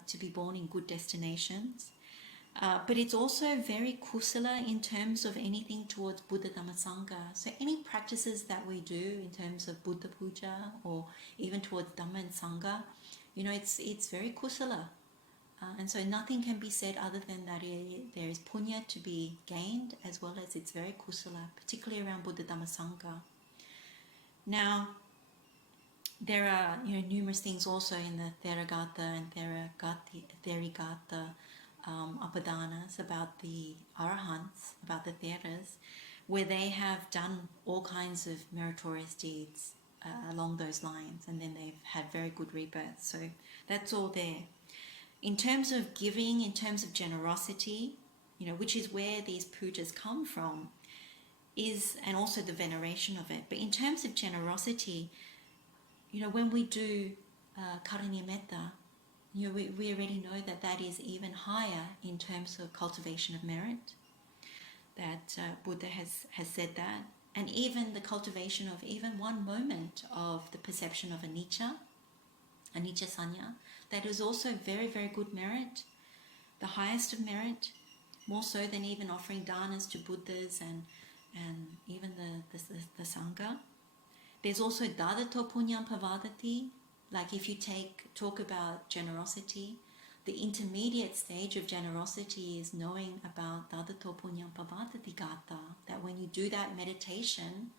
to be born in good destinations. But it's also very kusala in terms of anything towards Buddha Dhamma Sangha. So any practices that we do in terms of Buddha Puja or even towards Dhamma and Sangha, it's very kusala. And so nothing can be said other than that there is punya to be gained, as well as it's very kusala, particularly around Buddha Dhamma Sangha. Now, there are numerous things also in the Theragata and Therigata Upadānas about the Arahants, about the Theras, where they have done all kinds of meritorious deeds along those lines, and then they've had very good rebirth. So that's all there. In terms of giving, in terms of generosity, which is where these pujas come from, and also the veneration of it. But in terms of generosity, when we do Karaniya Metta, we already know that is even higher in terms of cultivation of merit, that Buddha has said that. And even the cultivation of even one moment of the perception of anicca sanya, that is also very, very good merit, the highest of merit, more so than even offering danas to Buddhas and even the Sangha. There's also dadato punyam pavadati, like if you talk about generosity, the intermediate stage of generosity is knowing about dadato punyam pavadati gata, that when you do that meditation,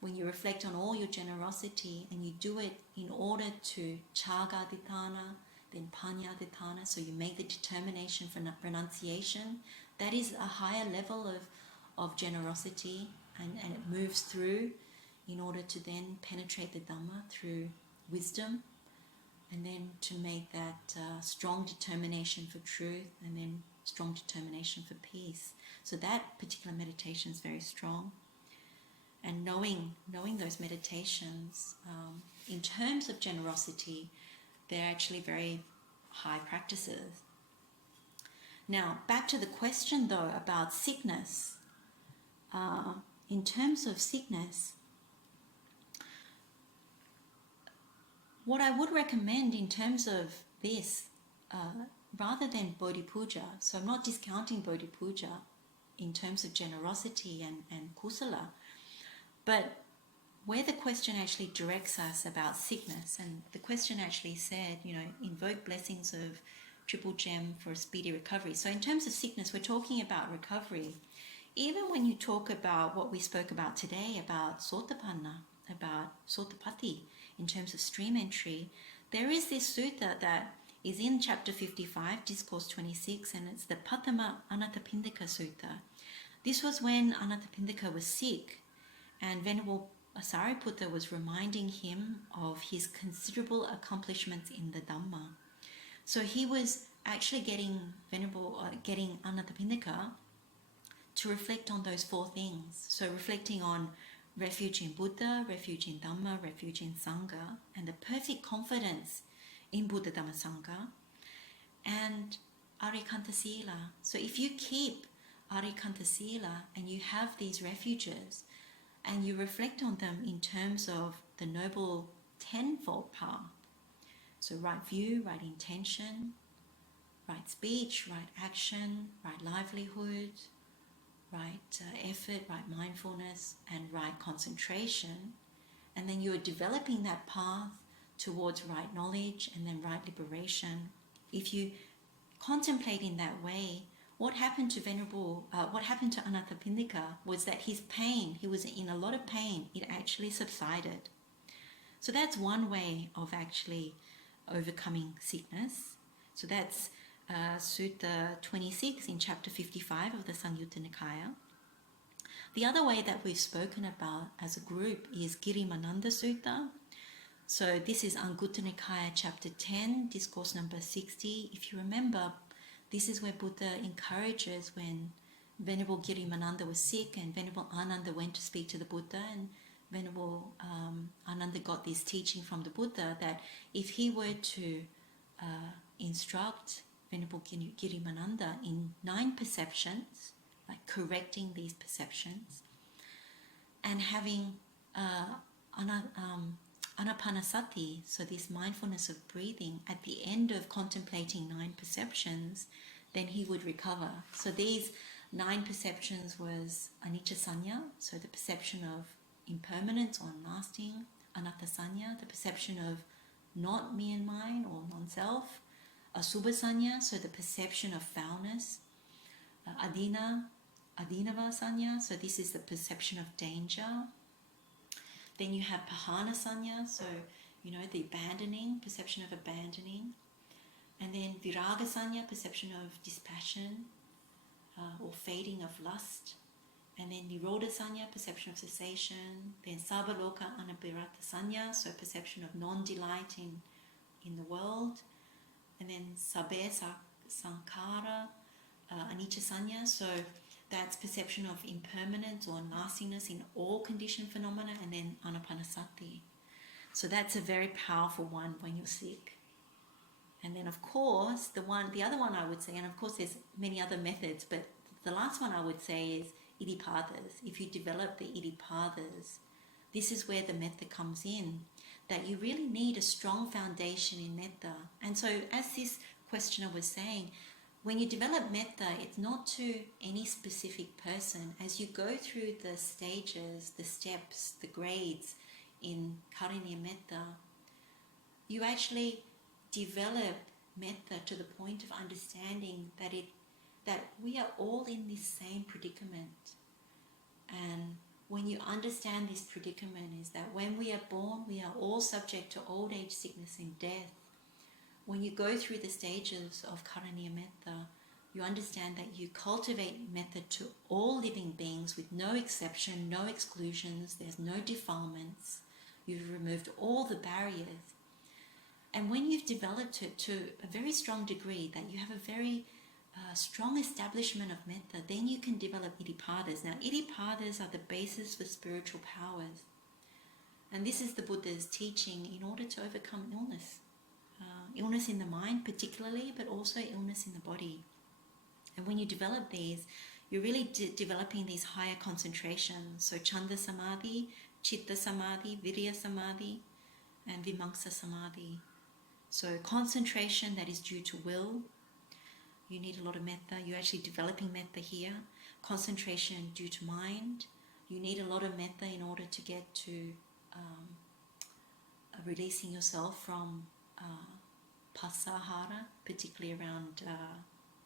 when you reflect on all your generosity and you do it in order to chagaditana, then panyaditana, so you make the determination for renunciation, that is a higher level of generosity, and it moves through in order to then penetrate the Dhamma through wisdom, and then to make that strong determination for truth, and then strong determination for peace. So that particular meditation is very strong. And knowing those meditations, in terms of generosity, they're actually very high practices. Now, back to the question though about sickness. In terms of sickness, what I would recommend in terms of this, rather than Bodhi Puja, so I'm not discounting Bodhi Puja in terms of generosity and kusala, but where the question actually directs us about sickness, and the question actually said, invoke blessings of triple gem for a speedy recovery. So in terms of sickness, we're talking about recovery. Even when you talk about what we spoke about today, about Sotapanna, about Sotapati, in terms of stream entry, there is this sutta that is in chapter 55, discourse 26, and it's the Paṭhamaanāthapiṇḍika Sutta. This was when Anathapindika was sick, and Venerable Sariputta was reminding him of his considerable accomplishments in the Dhamma. So he was actually getting Anathapindika to reflect on those four things. So reflecting on refuge in Buddha, refuge in Dhamma, refuge in Sangha, and the perfect confidence in Buddha Dhamma Sangha, and Arikanta Sila. So if you keep Arikanta Sila and you have these refuges and you reflect on them in terms of the noble tenfold path, so right view, right intention, right speech, right action, right livelihood, right effort, right mindfulness, and right concentration, and then you are developing that path towards right knowledge and then right liberation. If you contemplate in that way, what happened to Anathapindika was that his pain, he was in a lot of pain, it actually subsided. So that's one way of actually overcoming sickness. So that's Sutta 26 in chapter 55 of the Sanyuta Nikaya. The other way that we've spoken about as a group is Girimananda Sutta. So this is Anguttara Nikaya chapter 10, discourse number 60. If you remember, this is where Buddha encourages when Venerable Girimananda was sick and Venerable Ananda went to speak to the Buddha, and Venerable Ananda got this teaching from the Buddha that if he were to instruct Venerable Girimananda in 9 perceptions, like correcting these perceptions, and having anapanasati, so this mindfulness of breathing, at the end of contemplating 9 perceptions, then he would recover. So these 9 perceptions was anicca sanya, so the perception of impermanence or lasting, anatta sanya, the perception of not me and mine or non-self, asubha sanya, so the perception of foulness, adinava sanya, so this is the perception of danger. Then you have pahana sanya, so the abandoning, perception of abandoning. And then viraga sanya, perception of dispassion or fading of lust. And then nirodha sanya, perception of cessation. Then sabaloka anabhirata sanya, so perception of non-delight in the world. And then sabbe sankhara, anicca sanya, so that's perception of impermanence or nastiness in all conditioned phenomena. And then anapanasati. So that's a very powerful one when you're sick. And then of course the other one I would say, and of course there's many other methods, but the last one I would say is iddhipadas. If you develop the iddhipadas, this is where the metta comes in, that you really need a strong foundation in metta. And so as this questioner was saying, when you develop metta, it's not to any specific person. As you go through the stages, the steps, the grades in Karaniya metta, you actually develop metta to the point of understanding that we are all in this same predicament. And when you understand this predicament is that when we are born, we are all subject to old age, sickness and death. When you go through the stages of Karaniya metta, you understand that you cultivate metta to all living beings with no exception, no exclusions, there's no defilements. You've removed all the barriers. And when you've developed it to a very strong degree, that you have a very strong establishment of metta, then you can develop iddhipadas. Now, iddhipadas are the basis for spiritual powers. And this is the Buddha's teaching in order to overcome illness. Illness in the mind particularly, but also illness in the body. And when you develop these, you're really developing these higher concentrations. So Chanda Samadhi, Chitta Samadhi, Virya Samadhi, and Vimamsa Samadhi. So concentration that is due to will, you need a lot of metta. You're actually developing metta here. Concentration due to mind, you need a lot of metta in order to get to releasing yourself from pasahara, particularly around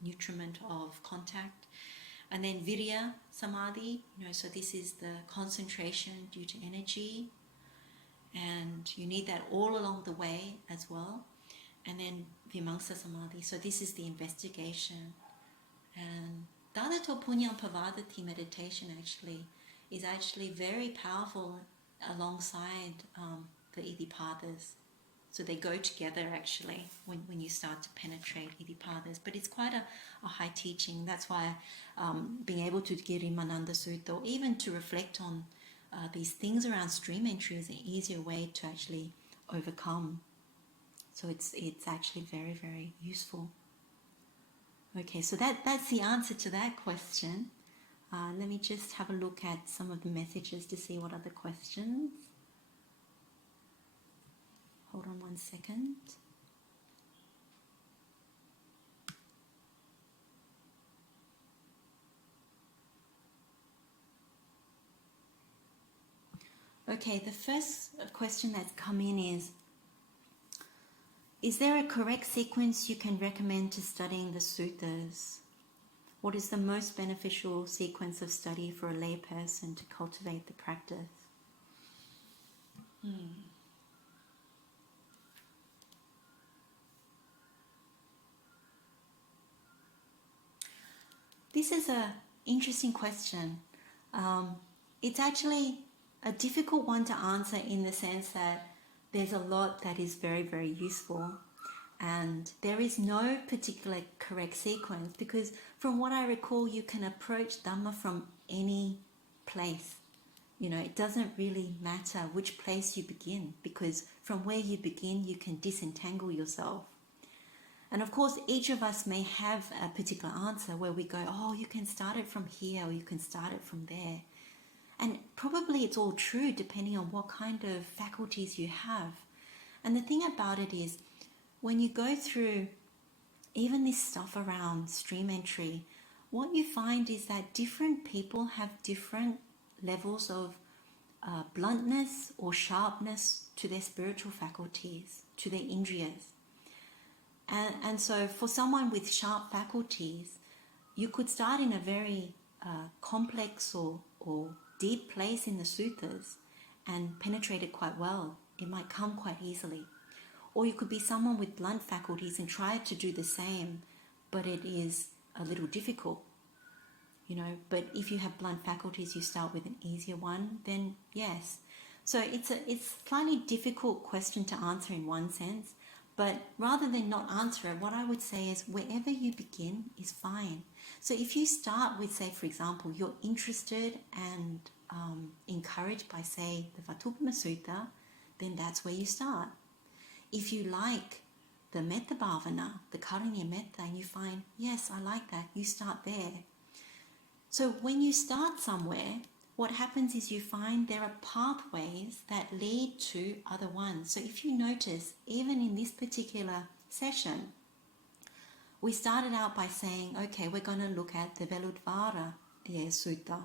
nutriment of contact. And then virya samadhi, so this is the concentration due to energy, and you need that all along the way as well. And then vimamsa samadhi, so this is the investigation. And dadato punyam pavadati meditation is actually very powerful alongside the iddhipadas. So they go together actually when you start to penetrate iddhipadas. But it's quite a high teaching. That's why being able to get in Āṅga Sutta, or even to reflect on these things around stream entry, is an easier way to actually overcome. So it's actually very, very useful. Okay, so that's the answer to that question. Let me just have a look at some of the messages to see what other questions. Hold on one second. Okay, the first question that's come in is there a correct sequence you can recommend to studying the suttas? What is the most beneficial sequence of study for a layperson to cultivate the practice? This is an interesting question. It's actually a difficult one to answer in the sense that there's a lot that is very, very useful, and there is no particular correct sequence, because from what I recall, you can approach Dhamma from any place. It doesn't really matter which place you begin, because from where you begin, you can disentangle yourself. And of course, each of us may have a particular answer where we go, oh, you can start it from here, or you can start it from there. And probably it's all true depending on what kind of faculties you have. And the thing about it is, when you go through even this stuff around stream entry, what you find is that different people have different levels of bluntness or sharpness to their spiritual faculties, to their indriyas. And so for someone with sharp faculties, you could start in a very complex or deep place in the suttas and penetrate it quite well. It might come quite easily. Or you could be someone with blunt faculties and try to do the same, but it is a little difficult. But if you have blunt faculties, you start with an easier one, then yes. So it's a slightly difficult question to answer in one sense, but rather than not answer it, what I would say is wherever you begin is fine. So if you start with, say, for example, you're interested and encouraged by, say, the Vaṭhupama Sutta, then that's where you start. If you like the metta bhavana, the Karaniya metta, and you find, yes, I like that, you start there. So when you start somewhere, what happens is you find there are pathways that lead to other ones. So if you notice, even in this particular session, we started out by saying, okay, we're going to look at the Veḷudvāreyya Sutta.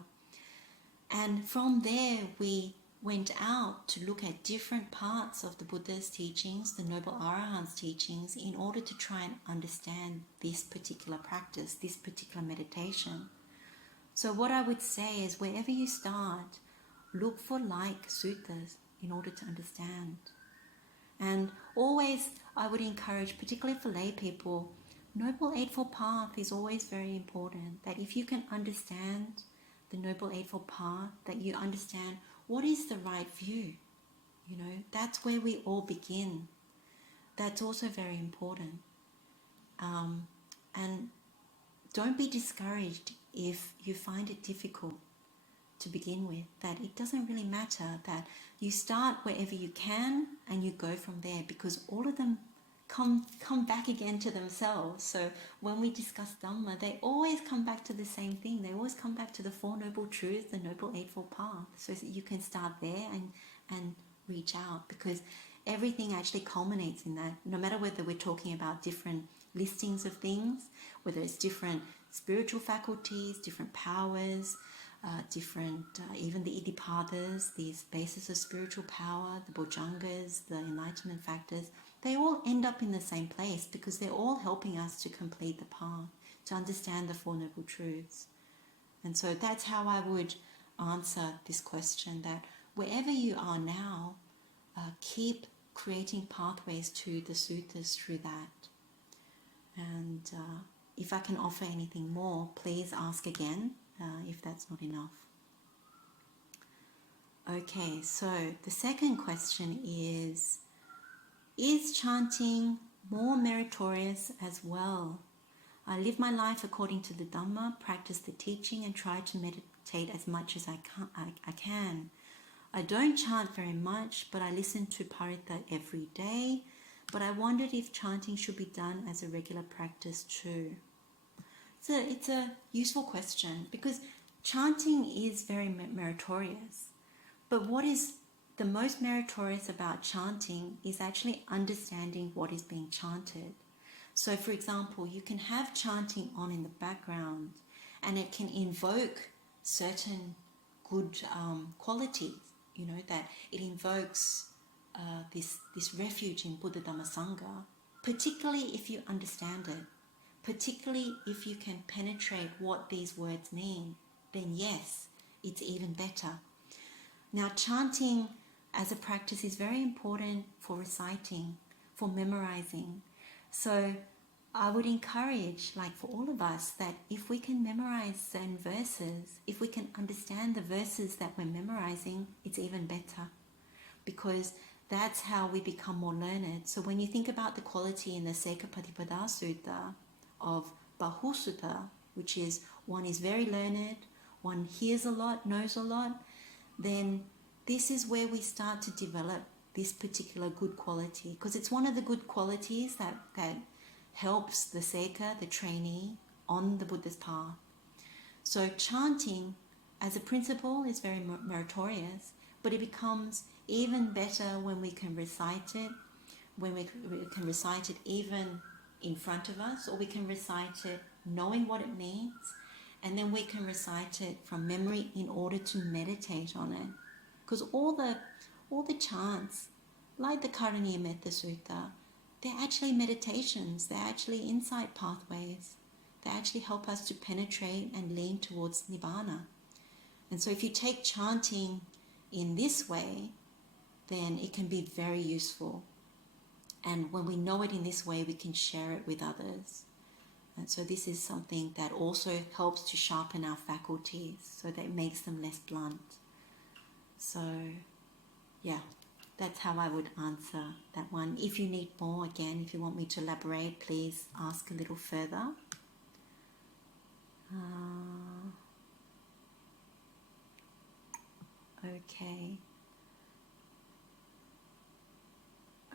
And from there, we went out to look at different parts of the Buddha's teachings, the Noble Arahant's teachings, in order to try and understand this particular practice, this particular meditation. So what I would say is wherever you start, look for like suttas in order to understand. And always I would encourage, particularly for lay people, Noble Eightfold Path is always very important. That if you can understand the Noble Eightfold Path, that you understand what is the right view. That's where we all begin. That's also very important. And don't be discouraged if you find it difficult to begin with, that it doesn't really matter, that you start wherever you can and you go from there, because all of them come back again to themselves. So when we discuss Dhamma, they always come back to the same thing. They always come back to the Four Noble Truths, the Noble Eightfold Path. So you can start there and reach out, because everything actually culminates in that. No matter whether we're talking about different listings of things, whether it's different spiritual faculties, different powers, different, even the iddhipadas, these bases of spiritual power, the bojjhangas, the enlightenment factors, they all end up in the same place, because they're all helping us to complete the path, to understand the Four Noble Truths. And so that's how I would answer this question, that wherever you are now, keep creating pathways to the suttas through that. And if I can offer anything more, please ask again if that's not enough. Okay, so the second question is chanting more meritorious as well? I live my life according to the Dhamma, practice the teaching, and try to meditate as much as I can. I don't chant very much, but I listen to Parita every day. But I wondered if chanting should be done as a regular practice too. So it's a useful question, because chanting is very meritorious. But what is the most meritorious about chanting is actually understanding what is being chanted. So for example, you can have chanting on in the background and it can invoke certain good qualities, that it invokes this refuge in Buddha Dhamma Sangha, particularly if you understand it, particularly if you can penetrate what these words mean, then yes, it's even better. Now, chanting as a practice is very important for reciting, for memorizing. So I would encourage, like for all of us, that if we can memorize certain verses, if we can understand the verses that we're memorizing, it's even better, because that's how we become more learned. So when you think about the quality in the Sotāpattiphala Sutta of Bahu Sutta, which is one is very learned, one hears a lot, knows a lot, then this is where we start to develop this particular good quality, because it's one of the good qualities that helps the Seka, the trainee, on the Buddha's path. So chanting as a principle is very meritorious, but it becomes even better when we can recite it, when we can recite it even in front of us, or we can recite it knowing what it means, and then we can recite it from memory in order to meditate on it. Because all the chants, like the Karaniyamettā Sutta, they're actually meditations, they're actually insight pathways. They actually help us to penetrate and lean towards Nibbana. And so if you take chanting in this way, then it can be very useful. And when we know it in this way, we can share it with others. And so this is something that also helps to sharpen our faculties, so that it makes them less blunt. So, yeah, that's how I would answer that one. If you need more, again, if you want me to elaborate, please ask a little further.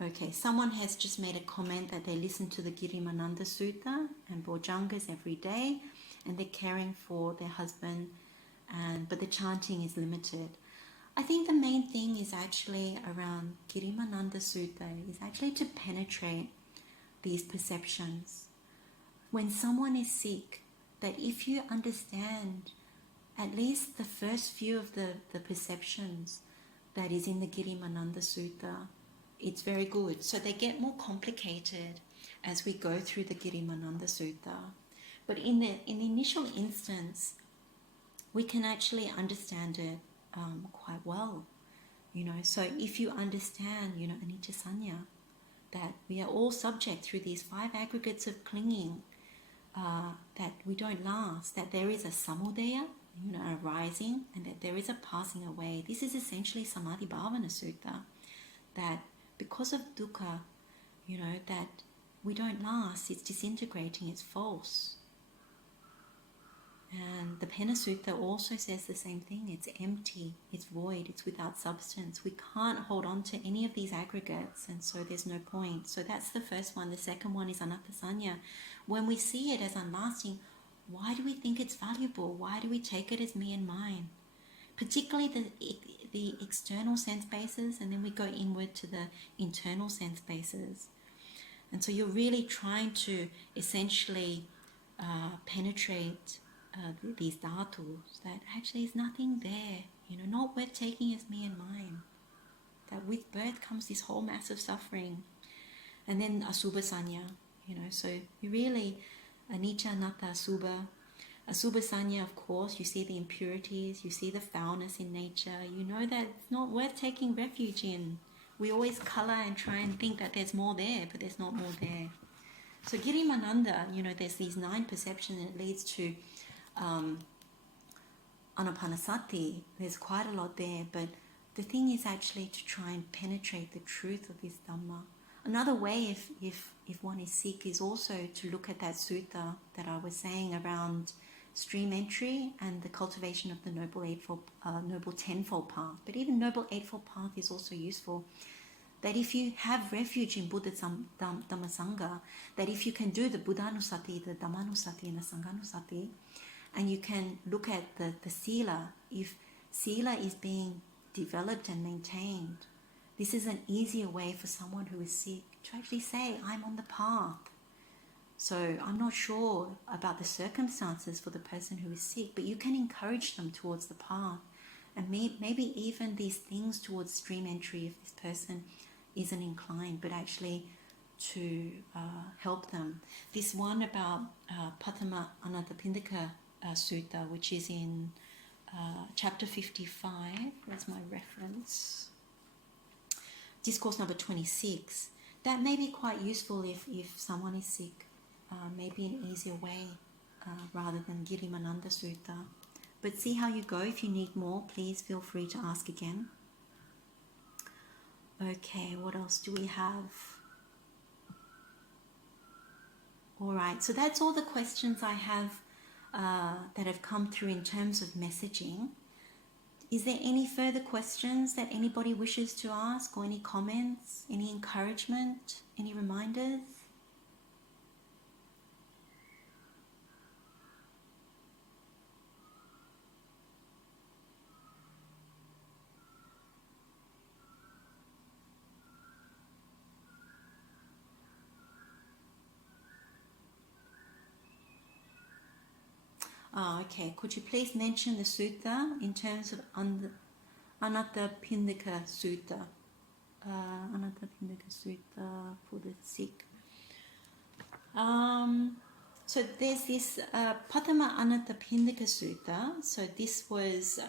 Okay, someone has just made a comment that they listen to the Girimananda Sutta and Bhojangas every day, and they're caring for their husband, but the chanting is limited. I think the main thing is actually around Girimananda Sutta is actually to penetrate these perceptions. When someone is sick, that if you understand at least the first few of the perceptions that is in the Girimananda Sutta, it's very good. So they get more complicated as we go through the Girimananda Sutta. But in the initial instance, we can actually understand it quite well. So if you understand, anicca sanya, that we are all subject through these 5 aggregates of clinging, that we don't last, that there is a samudaya, a rising, and that there is a passing away. This is essentially Samadhi Bhavana Sutta, that because of dukkha, that we don't last, it's disintegrating, it's false. And the Penna Sutta also says the same thing. It's empty, it's void, it's without substance. We can't hold on to any of these aggregates, and so there's no point. So that's the first one. The second one is anathasanya. When we see it as unlasting, why do we think it's valuable? Why do we take it as me and mine? Particularly the external sense bases, and then we go inward to the internal sense bases. And so you're really trying to essentially penetrate these dhatus, that actually is nothing there, not worth taking as me and mine. That with birth comes this whole massive suffering. And then asubha sanya, so you really, anicca, anatta, asubha. Asubha sanya, of course, you see the impurities, you see the foulness in nature, that it's not worth taking refuge in. We always colour and try and think that there's more there, but there's not more there. So Girimananda, there's these 9 perceptions, and it leads to anapanasati. There's quite a lot there, but the thing is actually to try and penetrate the truth of this Dhamma. Another way, if one is sick, is also to look at that sutta that I was saying around stream entry and the cultivation of the noble tenfold path. But even noble eightfold path is also useful. That if you have refuge in Buddha Dhamma Sangha, that if you can do the Buddhanusati, the Dhammanusati, and the Sanghanusati, and you can look at the sila, if sila is being developed and maintained, this is an easier way for someone who is sick to actually say, I'm on the path. So I'm not sure about the circumstances for the person who is sick, but you can encourage them towards the path. And maybe even these things towards stream entry, if this person isn't inclined, but actually to help them. This one about Paṭhamaanāthapiṇḍika Sutta, which is in chapter 55, where's my reference? Discourse number 26. That may be quite useful if someone is sick, maybe an easier way rather than Girimananda Sutta. But see how you go. If you need more, please feel free to ask again. Okay, what else do we have? All right, so that's all the questions I have that have come through in terms of messaging. Is there any further questions that anybody wishes to ask, or any comments, any encouragement, any reminders? Okay. Could you please mention the sutta in terms of Anathapindika Sutta? Anathapindika Sutta for the sick. So there's this Paṭhamaanāthapiṇḍika Sutta. So this was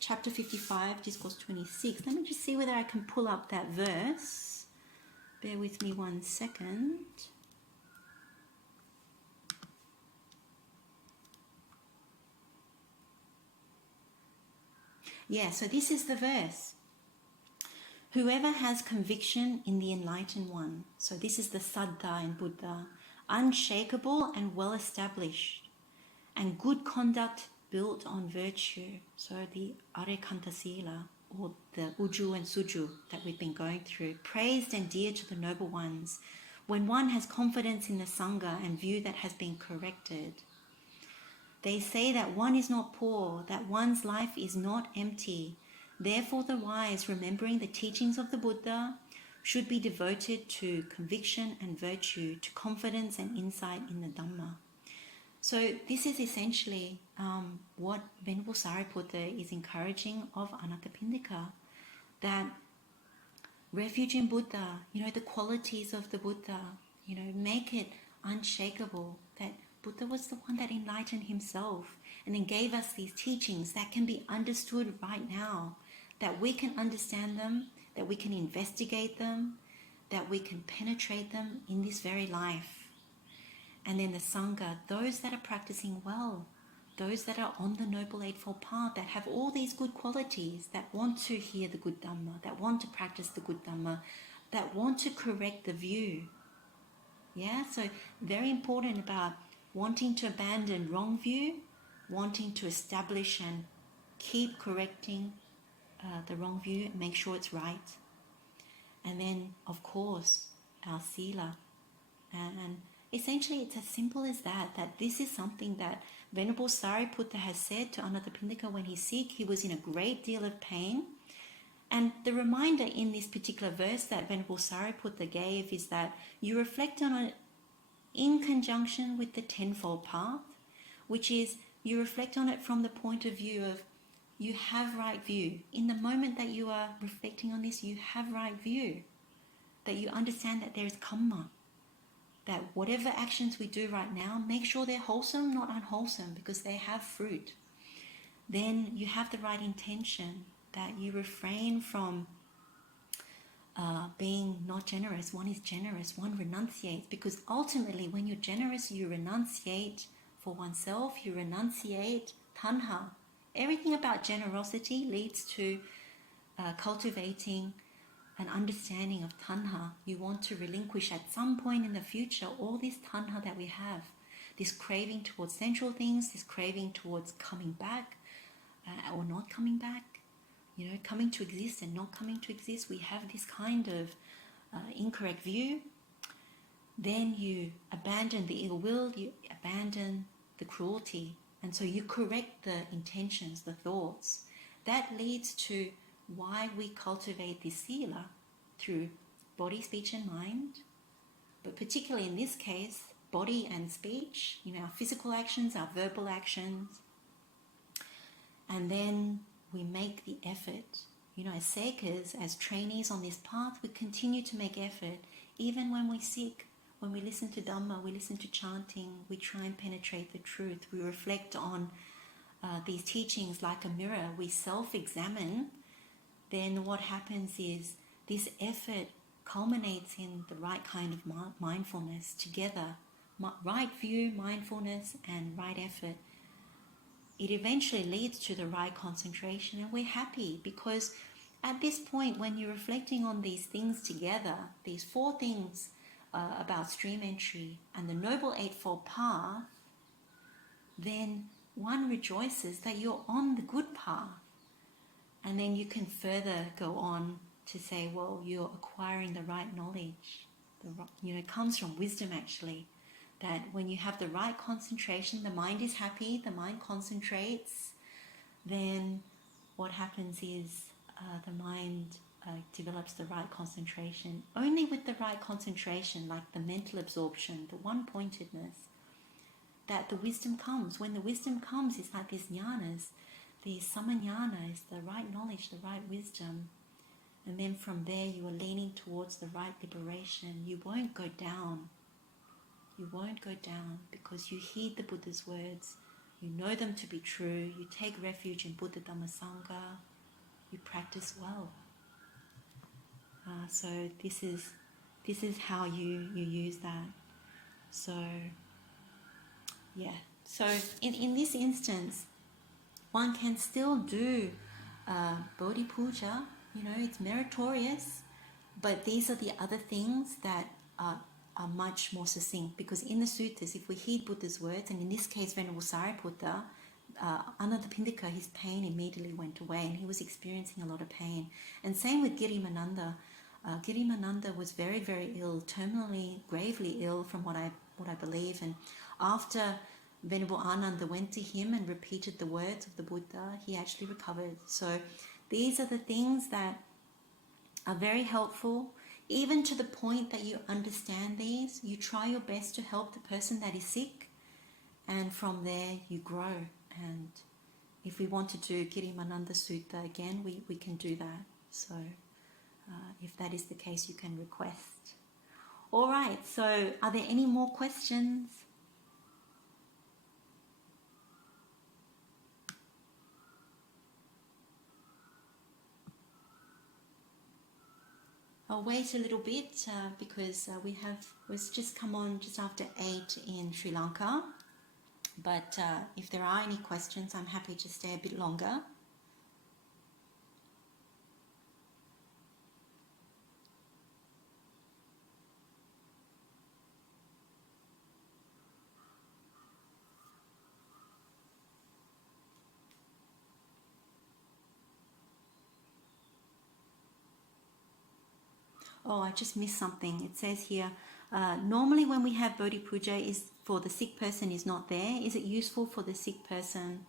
chapter 55, discourse 26. Let me just see whether I can pull up that verse. Bear with me 1 second. Yeah, so this is the verse. Whoever has conviction in the enlightened one. So this is the saddha in Buddha. Unshakable and well established, and good conduct built on virtue. So the arekanta sila, or the uju and suju that we've been going through, praised and dear to the noble ones, when one has confidence in the sangha and view that has been corrected. They say that one is not poor, that one's life is not empty. Therefore the wise, remembering the teachings of the Buddha, should be devoted to conviction and virtue, to confidence and insight in the Dhamma. So this is essentially what Venerable Sariputta is encouraging of Anathapindika, that refuge in Buddha, the qualities of the Buddha, make it unshakable, that Buddha was the one that enlightened himself and then gave us these teachings that can be understood right now, that we can understand them, that we can investigate them, that we can penetrate them in this very life. And then the Sangha, those that are practicing well, those that are on the Noble Eightfold Path, that have all these good qualities, that want to hear the good Dhamma, that want to practice the good Dhamma, that want to correct the view. Yeah, so very important about wanting to abandon wrong view, wanting to establish and keep correcting the wrong view and make sure it's right. And then, of course, our sila. And essentially, it's as simple as that this is something that Venerable Sariputta has said to Anathapindika when he's sick. He was in a great deal of pain. And the reminder in this particular verse that Venerable Sariputta gave is that you reflect on it in conjunction with the Tenfold Path, which is you reflect on it from the point of view of you have right view. In the moment that you are reflecting on this, you have right view. That you understand that there is karma. That whatever actions we do right now, make sure they're wholesome, not unwholesome, because they have fruit. Then you have the right intention, that you refrain from being not generous. One is generous, one renunciates, because ultimately when you're generous, you renunciate for oneself, you renunciate tanha. Everything about generosity leads to cultivating an understanding of tanha. You want to relinquish at some point in the future all this tanha that we have, this craving towards sensual things, this craving towards coming back or not coming back, coming to exist and not coming to exist. We have this kind of incorrect view. Then you abandon the ill will, you abandon the cruelty. And so you correct the intentions, the thoughts. That leads to why we cultivate this sila through body, speech and mind. But particularly in this case, body and speech, our physical actions, our verbal actions. And then we make the effort. As seekers, as trainees on this path, we continue to make effort. Even when we're sick, when we listen to Dhamma, we listen to chanting, we try and penetrate the truth. We reflect on these teachings like a mirror. We self-examine. Then what happens is this effort culminates in the right kind of mindfulness together. Right view, mindfulness, and right effort. It eventually leads to the right concentration, and we're happy because at this point, when you're reflecting on these things together, these four things about stream entry and the Noble Eightfold Path, then one rejoices that you're on the good path. And then you can further go on to say, well, you're acquiring the right knowledge. It comes from wisdom actually, that when you have the right concentration, the mind is happy, the mind concentrates, then what happens is the mind develops the right concentration. Only with the right concentration, like the mental absorption, the one-pointedness, that the wisdom comes. When the wisdom comes, it's like these jnanas, these samajnanas, the right knowledge, the right wisdom. And then from there you are leaning towards the right liberation. You won't go down. You won't go down because you heed the Buddha's words. You know them to be true. You take refuge in Buddha, Dhamma, Sangha. You practice well. So this is how you use that. So yeah. So in this instance, one can still do Bodhi Puja. You know, it's meritorious, but these are the other things that are much more succinct, because in the suttas, if we heed Buddha's words, and in this case Venerable Sariputta, Anathapindika, his pain immediately went away and he was experiencing a lot of pain. And same with Girimananda. Girimananda was very, very ill, terminally, gravely ill from what I believe. And after Venerable Ananda went to him and repeated the words of the Buddha, he actually recovered. So these are the things that are very helpful. Even to the point that you understand these, you try your best to help the person that is sick, and from there you grow. And if we want to do Girimananda Sutta again, we can do that. So if that is the case, you can request. All right, so are there any more questions? I'll wait a little bit because we've just come on just after 8 in Sri Lanka. But if there are any questions, I'm happy to stay a bit longer. Oh, I just missed something. It says here, normally when we have Bodhi Puja is for the sick person is not there. Is it useful for the sick person?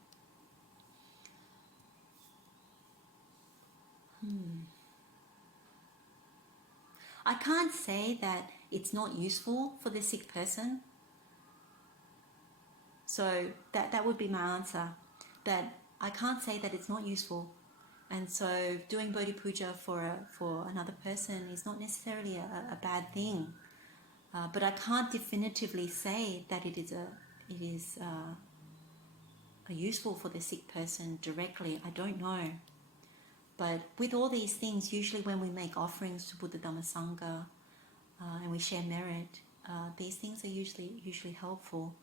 I can't say that it's not useful for the sick person. So that would be my answer. That I can't say that it's not useful. And so doing Bodhi Puja for another person is not necessarily a bad thing. But I can't definitively say that it is useful for the sick person directly. I don't know. But with all these things, usually when we make offerings to Buddha, Dhamma, Sangha, and we share merit, these things are usually helpful.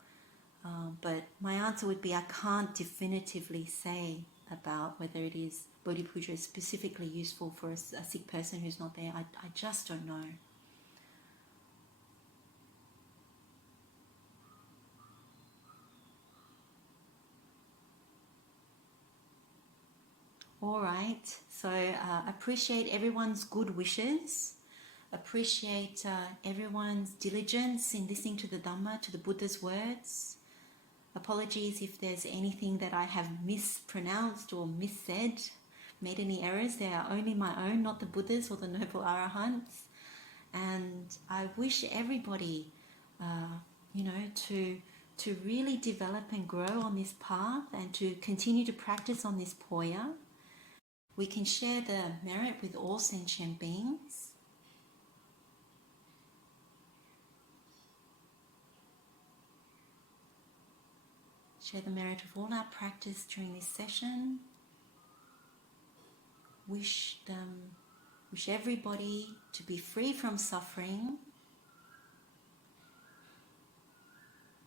But my answer would be I can't definitively say about whether it is Bodhi Puja is specifically useful for a sick person who's not there. I just don't know. All right, so appreciate everyone's good wishes, appreciate everyone's diligence in listening to the Dhamma, to the Buddha's words. Apologies if there's anything that I have mispronounced or missaid, made any errors. They are only my own, not the Buddha's or the Noble Arahants. And I wish everybody, to really develop and grow on this path and to continue to practice on this Poya. We can share the merit with all sentient beings. Share the merit of all our practice during this session. Wish everybody to be free from suffering.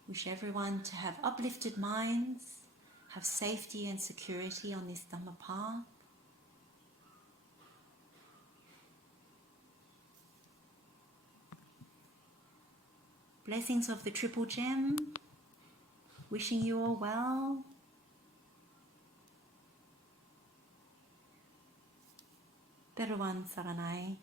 Wish everyone to have uplifted minds, have safety and security on this Dhamma path. Blessings of the Triple Gem. Wishing you all well. Peruwan Saranai.